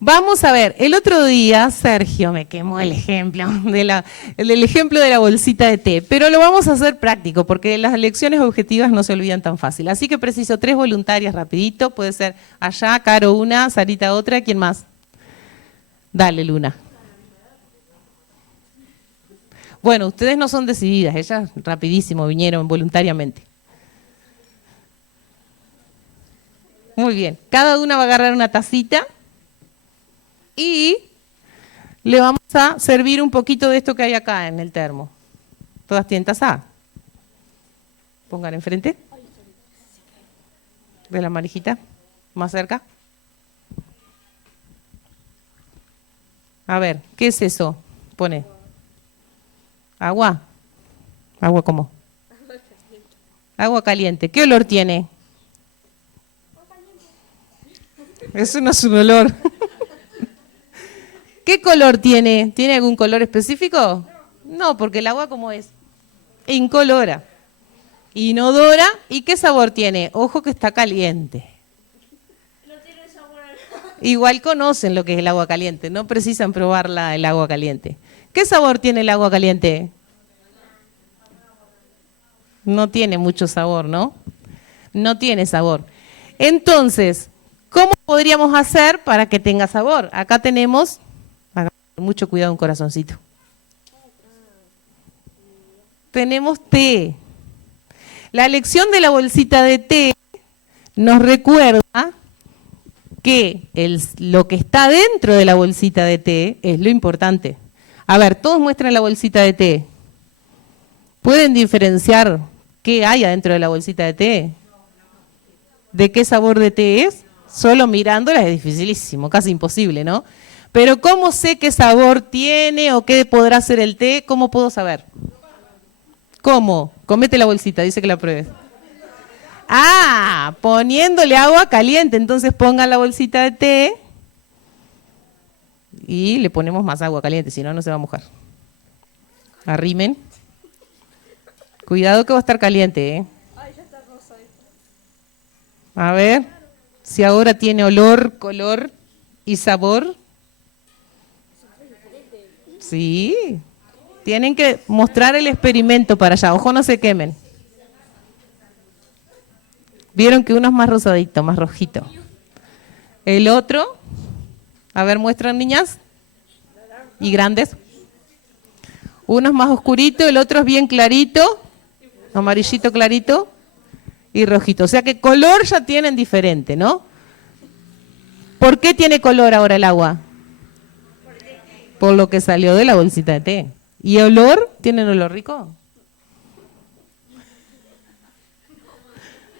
Vamos a ver, el otro día Sergio me quemó el ejemplo el ejemplo de la bolsita de té, pero lo vamos a hacer práctico porque las lecciones objetivas no se olvidan tan fácil. Así que preciso 3 voluntarias rapidito, puede ser allá, Caro una, Sarita otra, ¿quién más? Dale, Luna. Bueno, ustedes no son decididas, ellas rapidísimo vinieron voluntariamente. Muy bien, cada una va a agarrar una tacita y le vamos a servir un poquito de esto que hay acá en el termo. ¿Todas tienen taza? Pongan enfrente. De la marijita, más cerca. A ver, ¿qué es eso? Pone. Agua. ¿Agua cómo? Agua caliente. ¿Qué olor tiene? Eso no es un olor. ¿Qué color tiene? ¿Tiene algún color específico? No, porque el agua ¿cómo es? Incolora. Inodora. ¿Y qué sabor tiene? Ojo que está caliente. No tiene sabor. Igual conocen lo que es el agua caliente, no precisan probarla el agua caliente. ¿Qué sabor tiene el agua caliente? No tiene mucho sabor, ¿no? No tiene sabor. Entonces, ¿cómo podríamos hacer para que tenga sabor? Acá tenemos, hagan mucho cuidado, un corazoncito. Tenemos té. La lección de la bolsita de té nos recuerda que lo que está dentro de la bolsita de té es lo importante. A ver, todos muestran la bolsita de té. ¿Pueden diferenciar qué hay adentro de la bolsita de té? ¿De qué sabor de té es? Solo mirándola es dificilísimo, casi imposible, ¿no? Pero ¿cómo sé qué sabor tiene o qué podrá ser el té? ¿Cómo puedo saber? ¿Cómo? Comete la bolsita, dice que la pruebes. Ah, poniéndole agua caliente. Entonces pongan la bolsita de té y le ponemos más agua caliente, si no, no se va a mojar. Arrimen. Cuidado que va a estar caliente, ¿eh? A ver si ahora tiene olor, color y sabor. Sí. Tienen que mostrar el experimento para allá. Ojo, no se quemen. Vieron que uno es más rosadito, más rojito. El otro, a ver, muestran niñas. Y grandes. Uno es más oscurito, el otro es bien clarito, amarillito clarito y rojito. O sea que color ya tienen diferente, ¿no? ¿Por qué tiene color ahora el agua? Por lo que salió de la bolsita de té. ¿Y olor? ¿Tienen olor rico?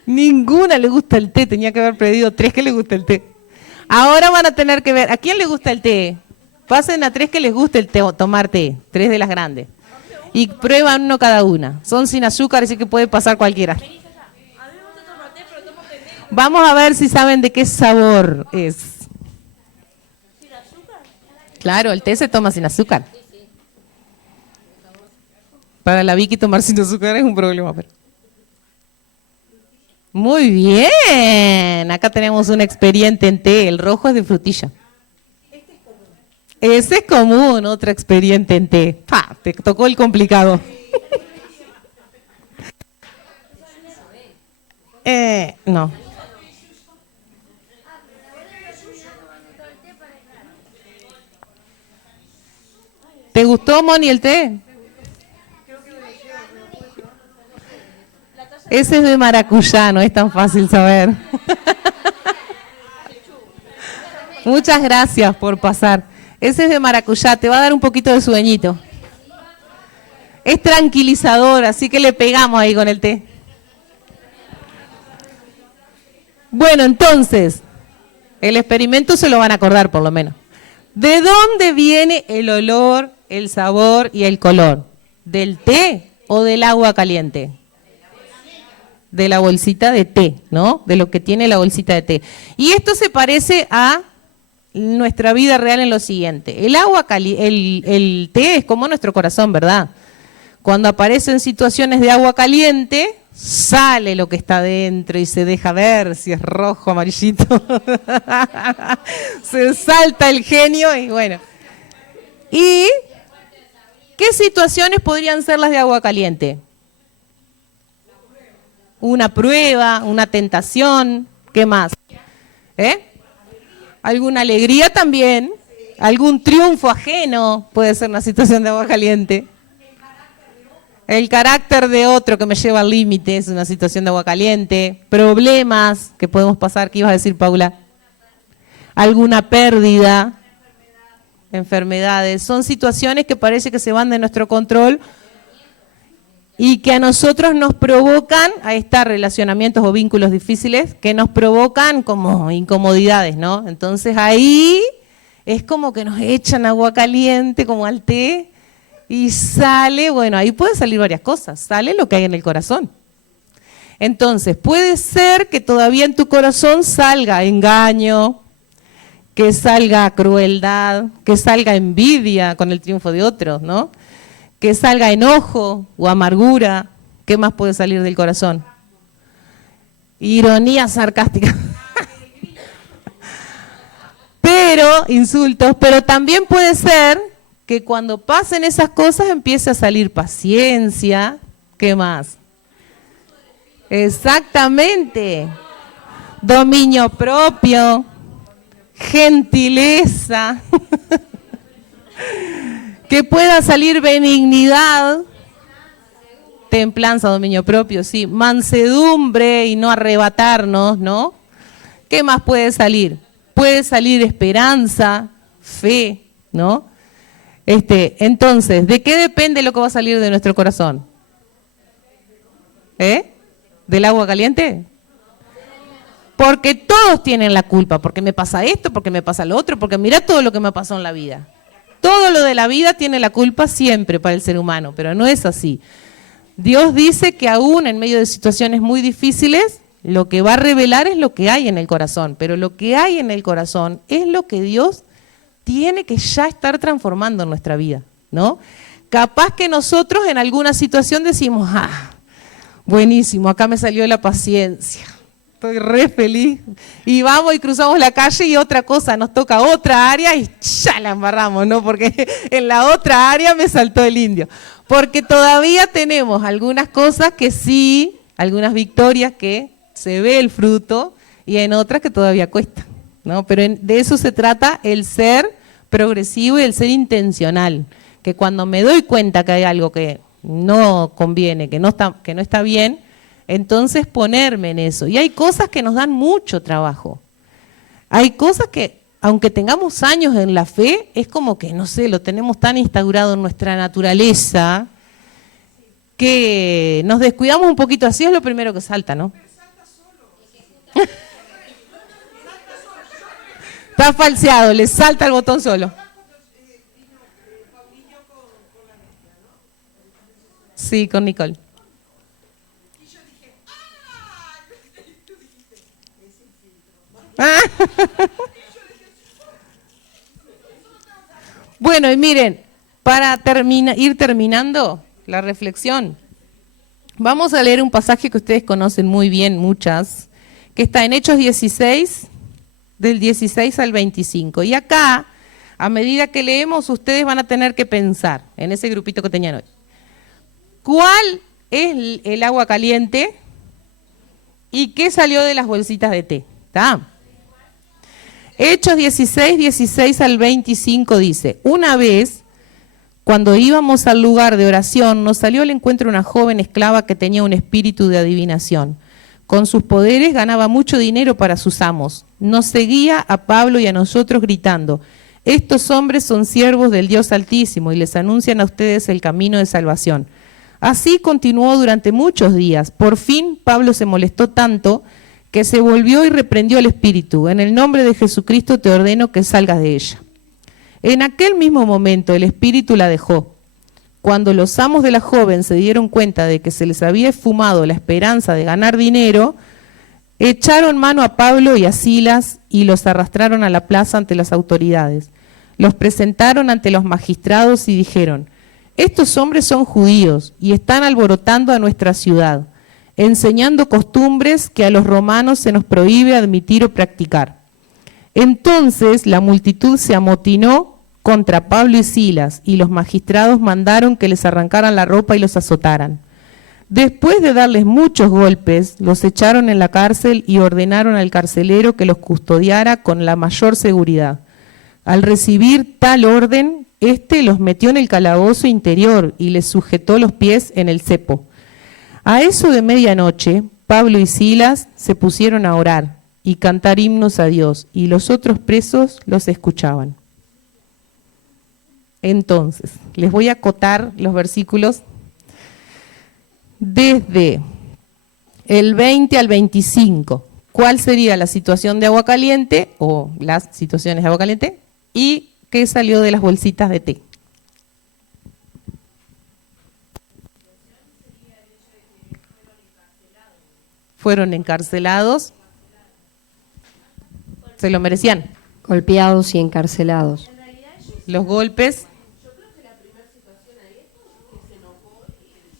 Ninguna le gusta el té, tenía que haber pedido 3 que le gusta el té. Ahora van a tener que ver, ¿a quién le gusta el té? Pasen a 3 que les guste el té, tomar té, 3 de las grandes. Y prueban uno cada una. Son sin azúcar, así que puede pasar cualquiera. Vamos a ver si saben de qué sabor es. ¿Sin azúcar? Claro, el té se toma sin azúcar. Para la Vicky tomar sin azúcar es un problema. Pero... Muy bien. Acá tenemos un experiente en té. El rojo es de frutilla. Ese es común, otro expediente en té. ¡Pah! Te tocó el complicado. No. ¿Te gustó, Moni, el té? Ese es de maracuyá, no es tan fácil saber. Muchas gracias por pasar. Ese es de maracuyá, te va a dar un poquito de sueñito. Es tranquilizador, así que le pegamos ahí con el té. Bueno, entonces, el experimento se lo van a acordar por lo menos. ¿De dónde viene el olor, el sabor y el color? ¿Del té o del agua caliente? De la bolsita de té, ¿no? De lo que tiene la bolsita de té. Y esto se parece a nuestra vida real en lo siguiente. El té es como nuestro corazón, ¿verdad? Cuando aparecen situaciones de agua caliente, sale lo que está dentro y se deja ver si es rojo, amarillito. Se salta el genio y bueno. ¿Y qué situaciones podrían ser las de agua caliente? Una prueba, una tentación, ¿qué más? Alguna alegría también, algún triunfo ajeno puede ser una situación de agua caliente. El carácter de otro que me lleva al límite es una situación de agua caliente. Problemas que podemos pasar, ¿qué ibas a decir, Paula? Alguna pérdida, enfermedades. Son situaciones que parece que se van de nuestro control y que a nosotros nos provocan, a estos relacionamientos o vínculos difíciles, que nos provocan como incomodidades, ¿no? Entonces ahí es como que nos echan agua caliente, como al té, y sale, bueno, ahí pueden salir varias cosas, sale lo que hay en el corazón. Entonces, puede ser que todavía en tu corazón salga engaño, que salga crueldad, que salga envidia con el triunfo de otros, ¿no? Que salga enojo o amargura. ¿Qué más puede salir del corazón? Ironía sarcástica. Pero, insultos, pero también puede ser que cuando pasen esas cosas empiece a salir paciencia. ¿Qué más? Exactamente. Dominio propio, gentileza. Que pueda salir benignidad, templanza, dominio propio, sí, mansedumbre y no arrebatarnos, ¿no? ¿Qué más puede salir? Puede salir esperanza, fe, ¿no? Entonces, ¿de qué depende lo que va a salir de nuestro corazón? ¿Del agua caliente? Porque todos tienen la culpa, porque me pasa esto, porque me pasa lo otro, porque mira todo lo que me ha pasado en la vida. Todo lo de la vida tiene la culpa siempre para el ser humano, pero no es así. Dios dice que aún en medio de situaciones muy difíciles, lo que va a revelar es lo que hay en el corazón, pero lo que hay en el corazón es lo que Dios tiene que ya estar transformando en nuestra vida, ¿no? Capaz que nosotros en alguna situación decimos, buenísimo, acá me salió la paciencia. Estoy re feliz. Y vamos y cruzamos la calle y otra cosa, nos toca otra área y ya la embarramos, ¿no? Porque en la otra área me saltó el indio. Porque todavía tenemos algunas cosas que sí, algunas victorias que se ve el fruto y en otras que todavía cuesta, ¿no? Pero de eso se trata el ser progresivo y el ser intencional. Que cuando me doy cuenta que hay algo que no conviene, que no está bien, entonces ponerme en eso. Y hay cosas que nos dan mucho trabajo. Hay cosas que, aunque tengamos años en la fe, es como que, no sé, lo tenemos tan instaurado en nuestra naturaleza que nos descuidamos un poquito. Así es lo primero que salta, ¿no? Está falseado, le salta el botón solo. Sí, con Nicole. Bueno, y miren, para ir terminando la reflexión, vamos a leer un pasaje que ustedes conocen muy bien, muchas, que está en Hechos 16, del 16 al 25. Y acá, a medida que leemos, ustedes van a tener que pensar en ese grupito que tenían hoy. ¿Cuál es el agua caliente y qué salió de las bolsitas de té? ¿Está? Hechos 16, 16 al 25 dice, una vez, cuando íbamos al lugar de oración, nos salió al encuentro una joven esclava que tenía un espíritu de adivinación. Con sus poderes ganaba mucho dinero para sus amos. Nos seguía a Pablo y a nosotros gritando, estos hombres son siervos del Dios Altísimo y les anuncian a ustedes el camino de salvación. Así continuó durante muchos días. Por fin Pablo se molestó tanto que se volvió y reprendió al espíritu. En el nombre de Jesucristo te ordeno que salgas de ella. En aquel mismo momento el espíritu la dejó. Cuando los amos de la joven se dieron cuenta de que se les había esfumado la esperanza de ganar dinero, echaron mano a Pablo y a Silas y los arrastraron a la plaza ante las autoridades. Los presentaron ante los magistrados y dijeron, estos hombres son judíos y están alborotando a nuestra ciudad, enseñando costumbres que a los romanos se nos prohíbe admitir o practicar. Entonces la multitud se amotinó contra Pablo y Silas, y los magistrados mandaron que les arrancaran la ropa y los azotaran. Después de darles muchos golpes, los echaron en la cárcel y ordenaron al carcelero que los custodiara con la mayor seguridad. Al recibir tal orden, éste los metió en el calabozo interior y les sujetó los pies en el cepo. A eso de medianoche, Pablo y Silas se pusieron a orar y cantar himnos a Dios, y los otros presos los escuchaban. Entonces, les voy a acotar los versículos desde el 20 al 25. ¿Cuál sería la situación de agua caliente o las situaciones de agua caliente? ¿Y qué salió de las bolsitas de té? Fueron encarcelados. ¿Se lo merecían? Golpeados y encarcelados. Los golpes.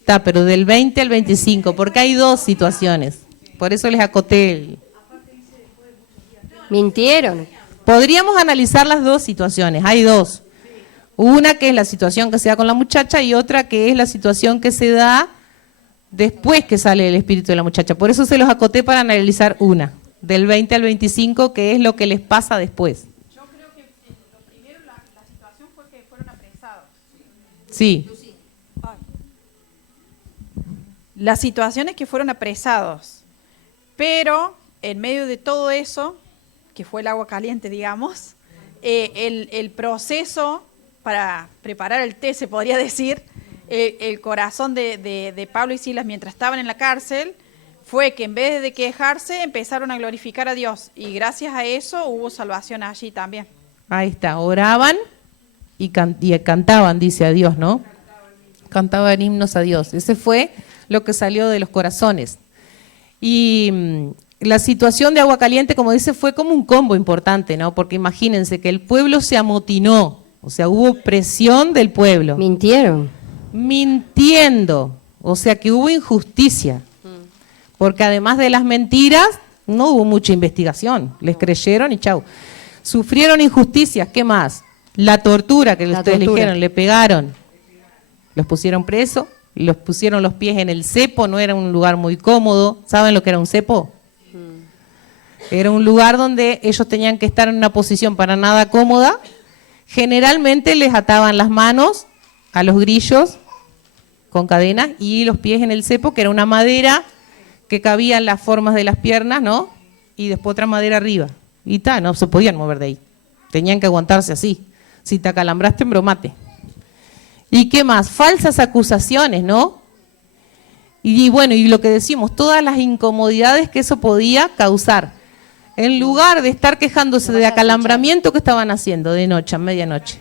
Está, pero del 20 al 25, porque hay dos situaciones. Por eso les acoté Mintieron. Podríamos analizar las dos situaciones, hay dos. Una que es la situación que se da con la muchacha y otra que es la situación que se da después que sale el espíritu de la muchacha. Por eso se los acoté para analizar una, del 20 al 25, que es lo que les pasa después. Yo creo que lo primero, la situación fue que fueron apresados. Sí. La situación es que fueron apresados, pero en medio de todo eso, que fue el agua caliente, digamos, el proceso para preparar el té, se podría decir, el corazón de Pablo y Silas mientras estaban en la cárcel fue que en vez de quejarse empezaron a glorificar a Dios y gracias a eso hubo salvación allí también. Ahí está, oraban y cantaban, dice, a Dios, ¿no? Cantaban himnos a Dios. Ese fue lo que salió de los corazones. Y la situación de Agua Caliente, como dice, fue como un combo importante, ¿no? Porque imagínense que el pueblo se amotinó, o sea, hubo presión del pueblo. Mintiendo, o sea que hubo injusticia. Porque además de las mentiras, no hubo mucha investigación. Les creyeron y chau. Sufrieron injusticias, ¿qué más? La tortura que ustedes le dijeron, le pegaron. Los pusieron presos, los pusieron los pies en el cepo, no era un lugar muy cómodo. ¿Saben lo que era un cepo? Era un lugar donde ellos tenían que estar en una posición para nada cómoda. Generalmente les ataban las manos a los grillos con cadenas y los pies en el cepo, que era una madera que cabía en las formas de las piernas, ¿no? Y después otra madera arriba. Y no se podían mover de ahí. Tenían que aguantarse así. Si te acalambraste, embromate. ¿Y qué más? Falsas acusaciones, ¿no? Y bueno, y lo que decimos, todas las incomodidades que eso podía causar. En lugar de estar quejándose de acalambramiento, ¿qué estaban haciendo de noche, a medianoche?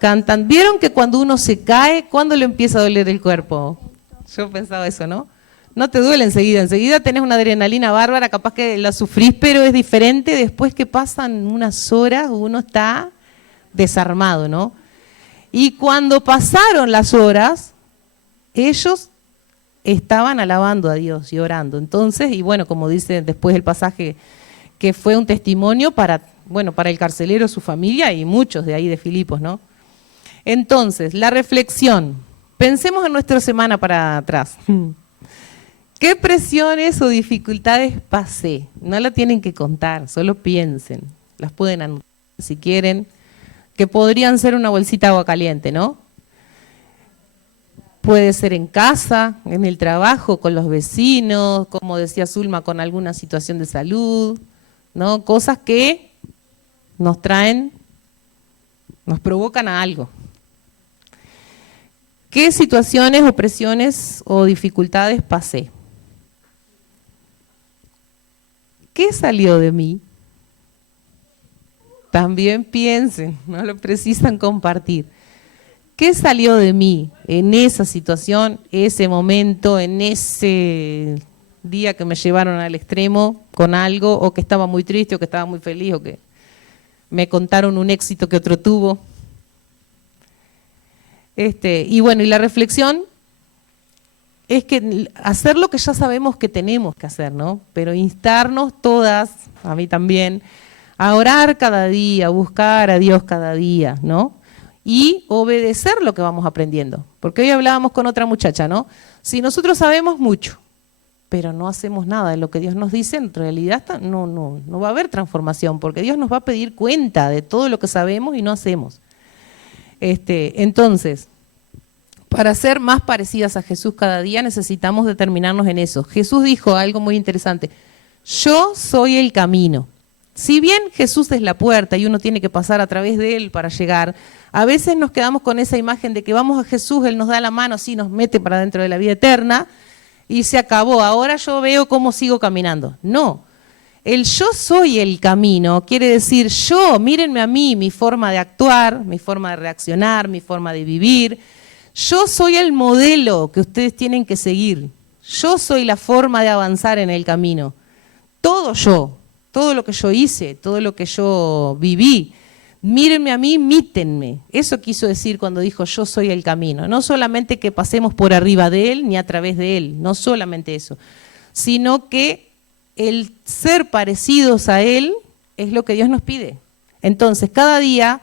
Cantan. ¿Vieron que cuando uno se cae, cuándo le empieza a doler el cuerpo? Yo pensaba eso, ¿no? No te duele enseguida tenés una adrenalina bárbara, capaz que la sufrís, pero es diferente después que pasan unas horas, uno está desarmado, ¿no? Y cuando pasaron las horas, ellos estaban alabando a Dios y orando. Entonces, y bueno, como dice después el pasaje, que fue un testimonio para el carcelero, su familia y muchos de ahí de Filipos, ¿no? Entonces, la reflexión. Pensemos en nuestra semana para atrás. ¿Qué presiones o dificultades pasé? No la tienen que contar, solo piensen. Las pueden anotar si quieren, que podrían ser una bolsita de agua caliente, ¿no? Puede ser en casa, en el trabajo, con los vecinos, como decía Zulma, con alguna situación de salud, ¿no? Cosas que nos provocan a algo. ¿Qué situaciones o presiones o dificultades pasé? ¿Qué salió de mí? También piensen, no lo precisan compartir. ¿Qué salió de mí en esa situación, ese momento, en ese día que me llevaron al extremo con algo, o que estaba muy triste, o que estaba muy feliz, o que me contaron un éxito que otro tuvo? Y bueno, y la reflexión es que hacer lo que ya sabemos que tenemos que hacer, ¿no? Pero instarnos todas, a mí también, a orar cada día, a buscar a Dios cada día, ¿no? Y obedecer lo que vamos aprendiendo. Porque hoy hablábamos con otra muchacha, ¿no? Si nosotros sabemos mucho, pero no hacemos nada de lo que Dios nos dice, en realidad no va a haber transformación, porque Dios nos va a pedir cuenta de todo lo que sabemos y no hacemos. Entonces, para ser más parecidas a Jesús cada día necesitamos determinarnos en eso. Jesús dijo algo muy interesante: yo soy el camino. Si bien Jesús es la puerta y uno tiene que pasar a través de Él para llegar, a veces nos quedamos con esa imagen de que vamos a Jesús, Él nos da la mano, así nos mete para dentro de la vida eterna y se acabó. Ahora yo veo cómo sigo caminando. No. El yo soy el camino quiere decir yo, mírenme a mí, mi forma de actuar, mi forma de reaccionar, mi forma de vivir. Yo soy el modelo que ustedes tienen que seguir. Yo soy la forma de avanzar en el camino. Todo yo, todo lo que yo hice, todo lo que yo viví. Mírenme a mí, imítenme. Eso quiso decir cuando dijo yo soy el camino. No solamente que pasemos por arriba de Él ni a través de Él, no solamente eso, sino que el ser parecidos a Él es lo que Dios nos pide. Entonces, cada día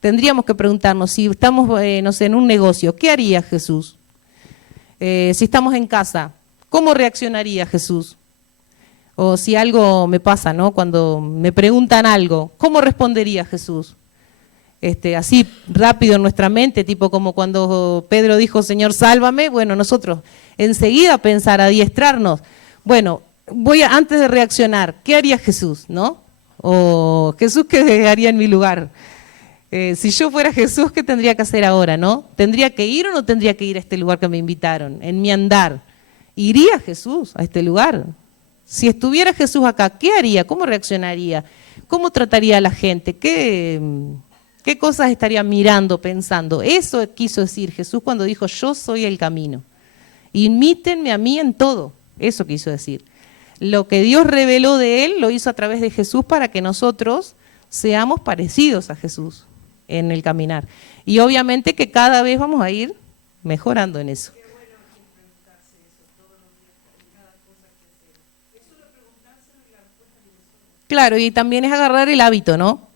tendríamos que preguntarnos, si estamos no sé, en un negocio, ¿qué haría Jesús? Si estamos en casa, ¿cómo reaccionaría Jesús? O si algo me pasa, ¿no? Cuando me preguntan algo, ¿cómo respondería Jesús? Así rápido en nuestra mente, tipo como cuando Pedro dijo, Señor, sálvame. Bueno, nosotros enseguida pensar, adiestrarnos. Bueno, antes de reaccionar, ¿qué haría Jesús, no? O Jesús, ¿qué haría en mi lugar? Si yo fuera Jesús, ¿qué tendría que hacer ahora, no? ¿Tendría que ir o no tendría que ir a este lugar que me invitaron? En mi andar. ¿Iría Jesús a este lugar? Si estuviera Jesús acá, ¿qué haría? ¿Cómo reaccionaría? ¿Cómo trataría a la gente? ¿Qué cosas estaría mirando, pensando? Eso quiso decir Jesús cuando dijo, yo soy el camino. Imítenme a mí en todo. Eso quiso decir. Lo que Dios reveló de Él lo hizo a través de Jesús para que nosotros seamos parecidos a Jesús en el caminar. Y obviamente que cada vez vamos a ir mejorando en eso. Claro, y también es agarrar el hábito, ¿no?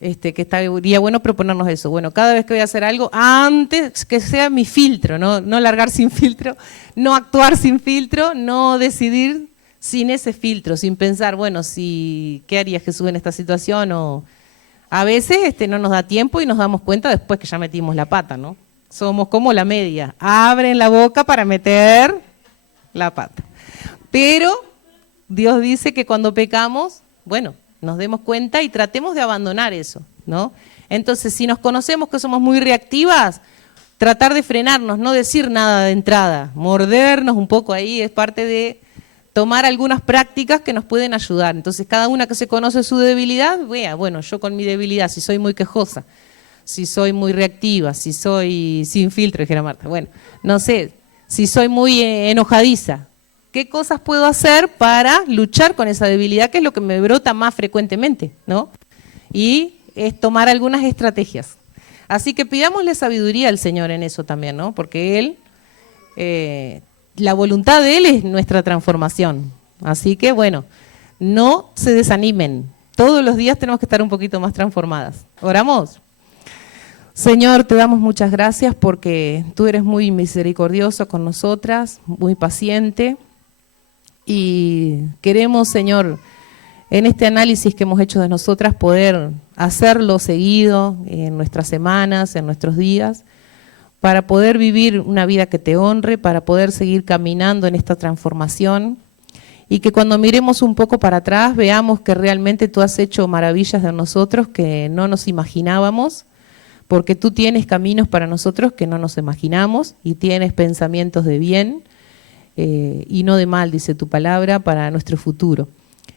Que estaría bueno proponernos eso. Bueno, cada vez que voy a hacer algo, antes que sea mi filtro, no largar sin filtro, no actuar sin filtro, no decidir sin ese filtro, sin pensar, bueno, ¿qué haría Jesús en esta situación? O a veces no nos da tiempo y nos damos cuenta después que ya metimos la pata, ¿no? Somos como la media, abren la boca para meter la pata. Pero Dios dice que cuando pecamos, bueno, nos demos cuenta y tratemos de abandonar eso, ¿no? Entonces, si nos conocemos que somos muy reactivas, tratar de frenarnos, no decir nada de entrada, mordernos un poco ahí, es parte de tomar algunas prácticas que nos pueden ayudar. Entonces, cada una que se conoce su debilidad, vea, bueno, yo con mi debilidad, si soy muy quejosa, si soy muy reactiva, si soy sin filtro, dijera Marta, bueno, no sé, si soy muy enojadiza, ¿qué cosas puedo hacer para luchar con esa debilidad, que es lo que me brota más frecuentemente, ¿no? Y es tomar algunas estrategias. Así que pidámosle sabiduría al Señor en eso también, ¿no? Porque Él, la voluntad de Él es nuestra transformación. Así que, bueno, no se desanimen. Todos los días tenemos que estar un poquito más transformadas. ¿Oramos? Señor, te damos muchas gracias porque tú eres muy misericordioso con nosotras, muy paciente. Y queremos, Señor, en este análisis que hemos hecho de nosotras, poder hacerlo seguido en nuestras semanas, en nuestros días, para poder vivir una vida que te honre, para poder seguir caminando en esta transformación, y que cuando miremos un poco para atrás veamos que realmente tú has hecho maravillas de nosotros que no nos imaginábamos, porque tú tienes caminos para nosotros que no nos imaginamos y tienes pensamientos de bien, y no de mal, dice tu palabra, para nuestro futuro.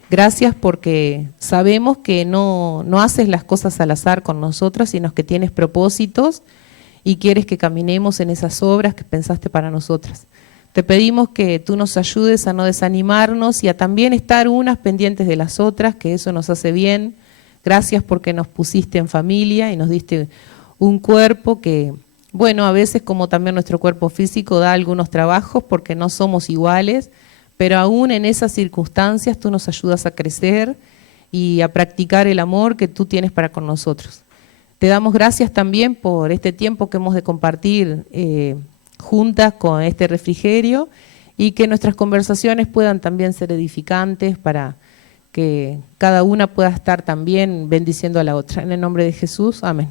Gracias porque sabemos que no haces las cosas al azar con nosotros, sino que tienes propósitos y quieres que caminemos en esas obras que pensaste para nosotras. Te pedimos que tú nos ayudes a no desanimarnos y a también estar unas pendientes de las otras, que eso nos hace bien. Gracias porque nos pusiste en familia y nos diste un cuerpo que, bueno, a veces como también nuestro cuerpo físico da algunos trabajos porque no somos iguales, pero aún en esas circunstancias tú nos ayudas a crecer y a practicar el amor que tú tienes para con nosotros. Te damos gracias también por este tiempo que hemos de compartir juntas con este refrigerio y que nuestras conversaciones puedan también ser edificantes para que cada una pueda estar también bendiciendo a la otra. En el nombre de Jesús, amén.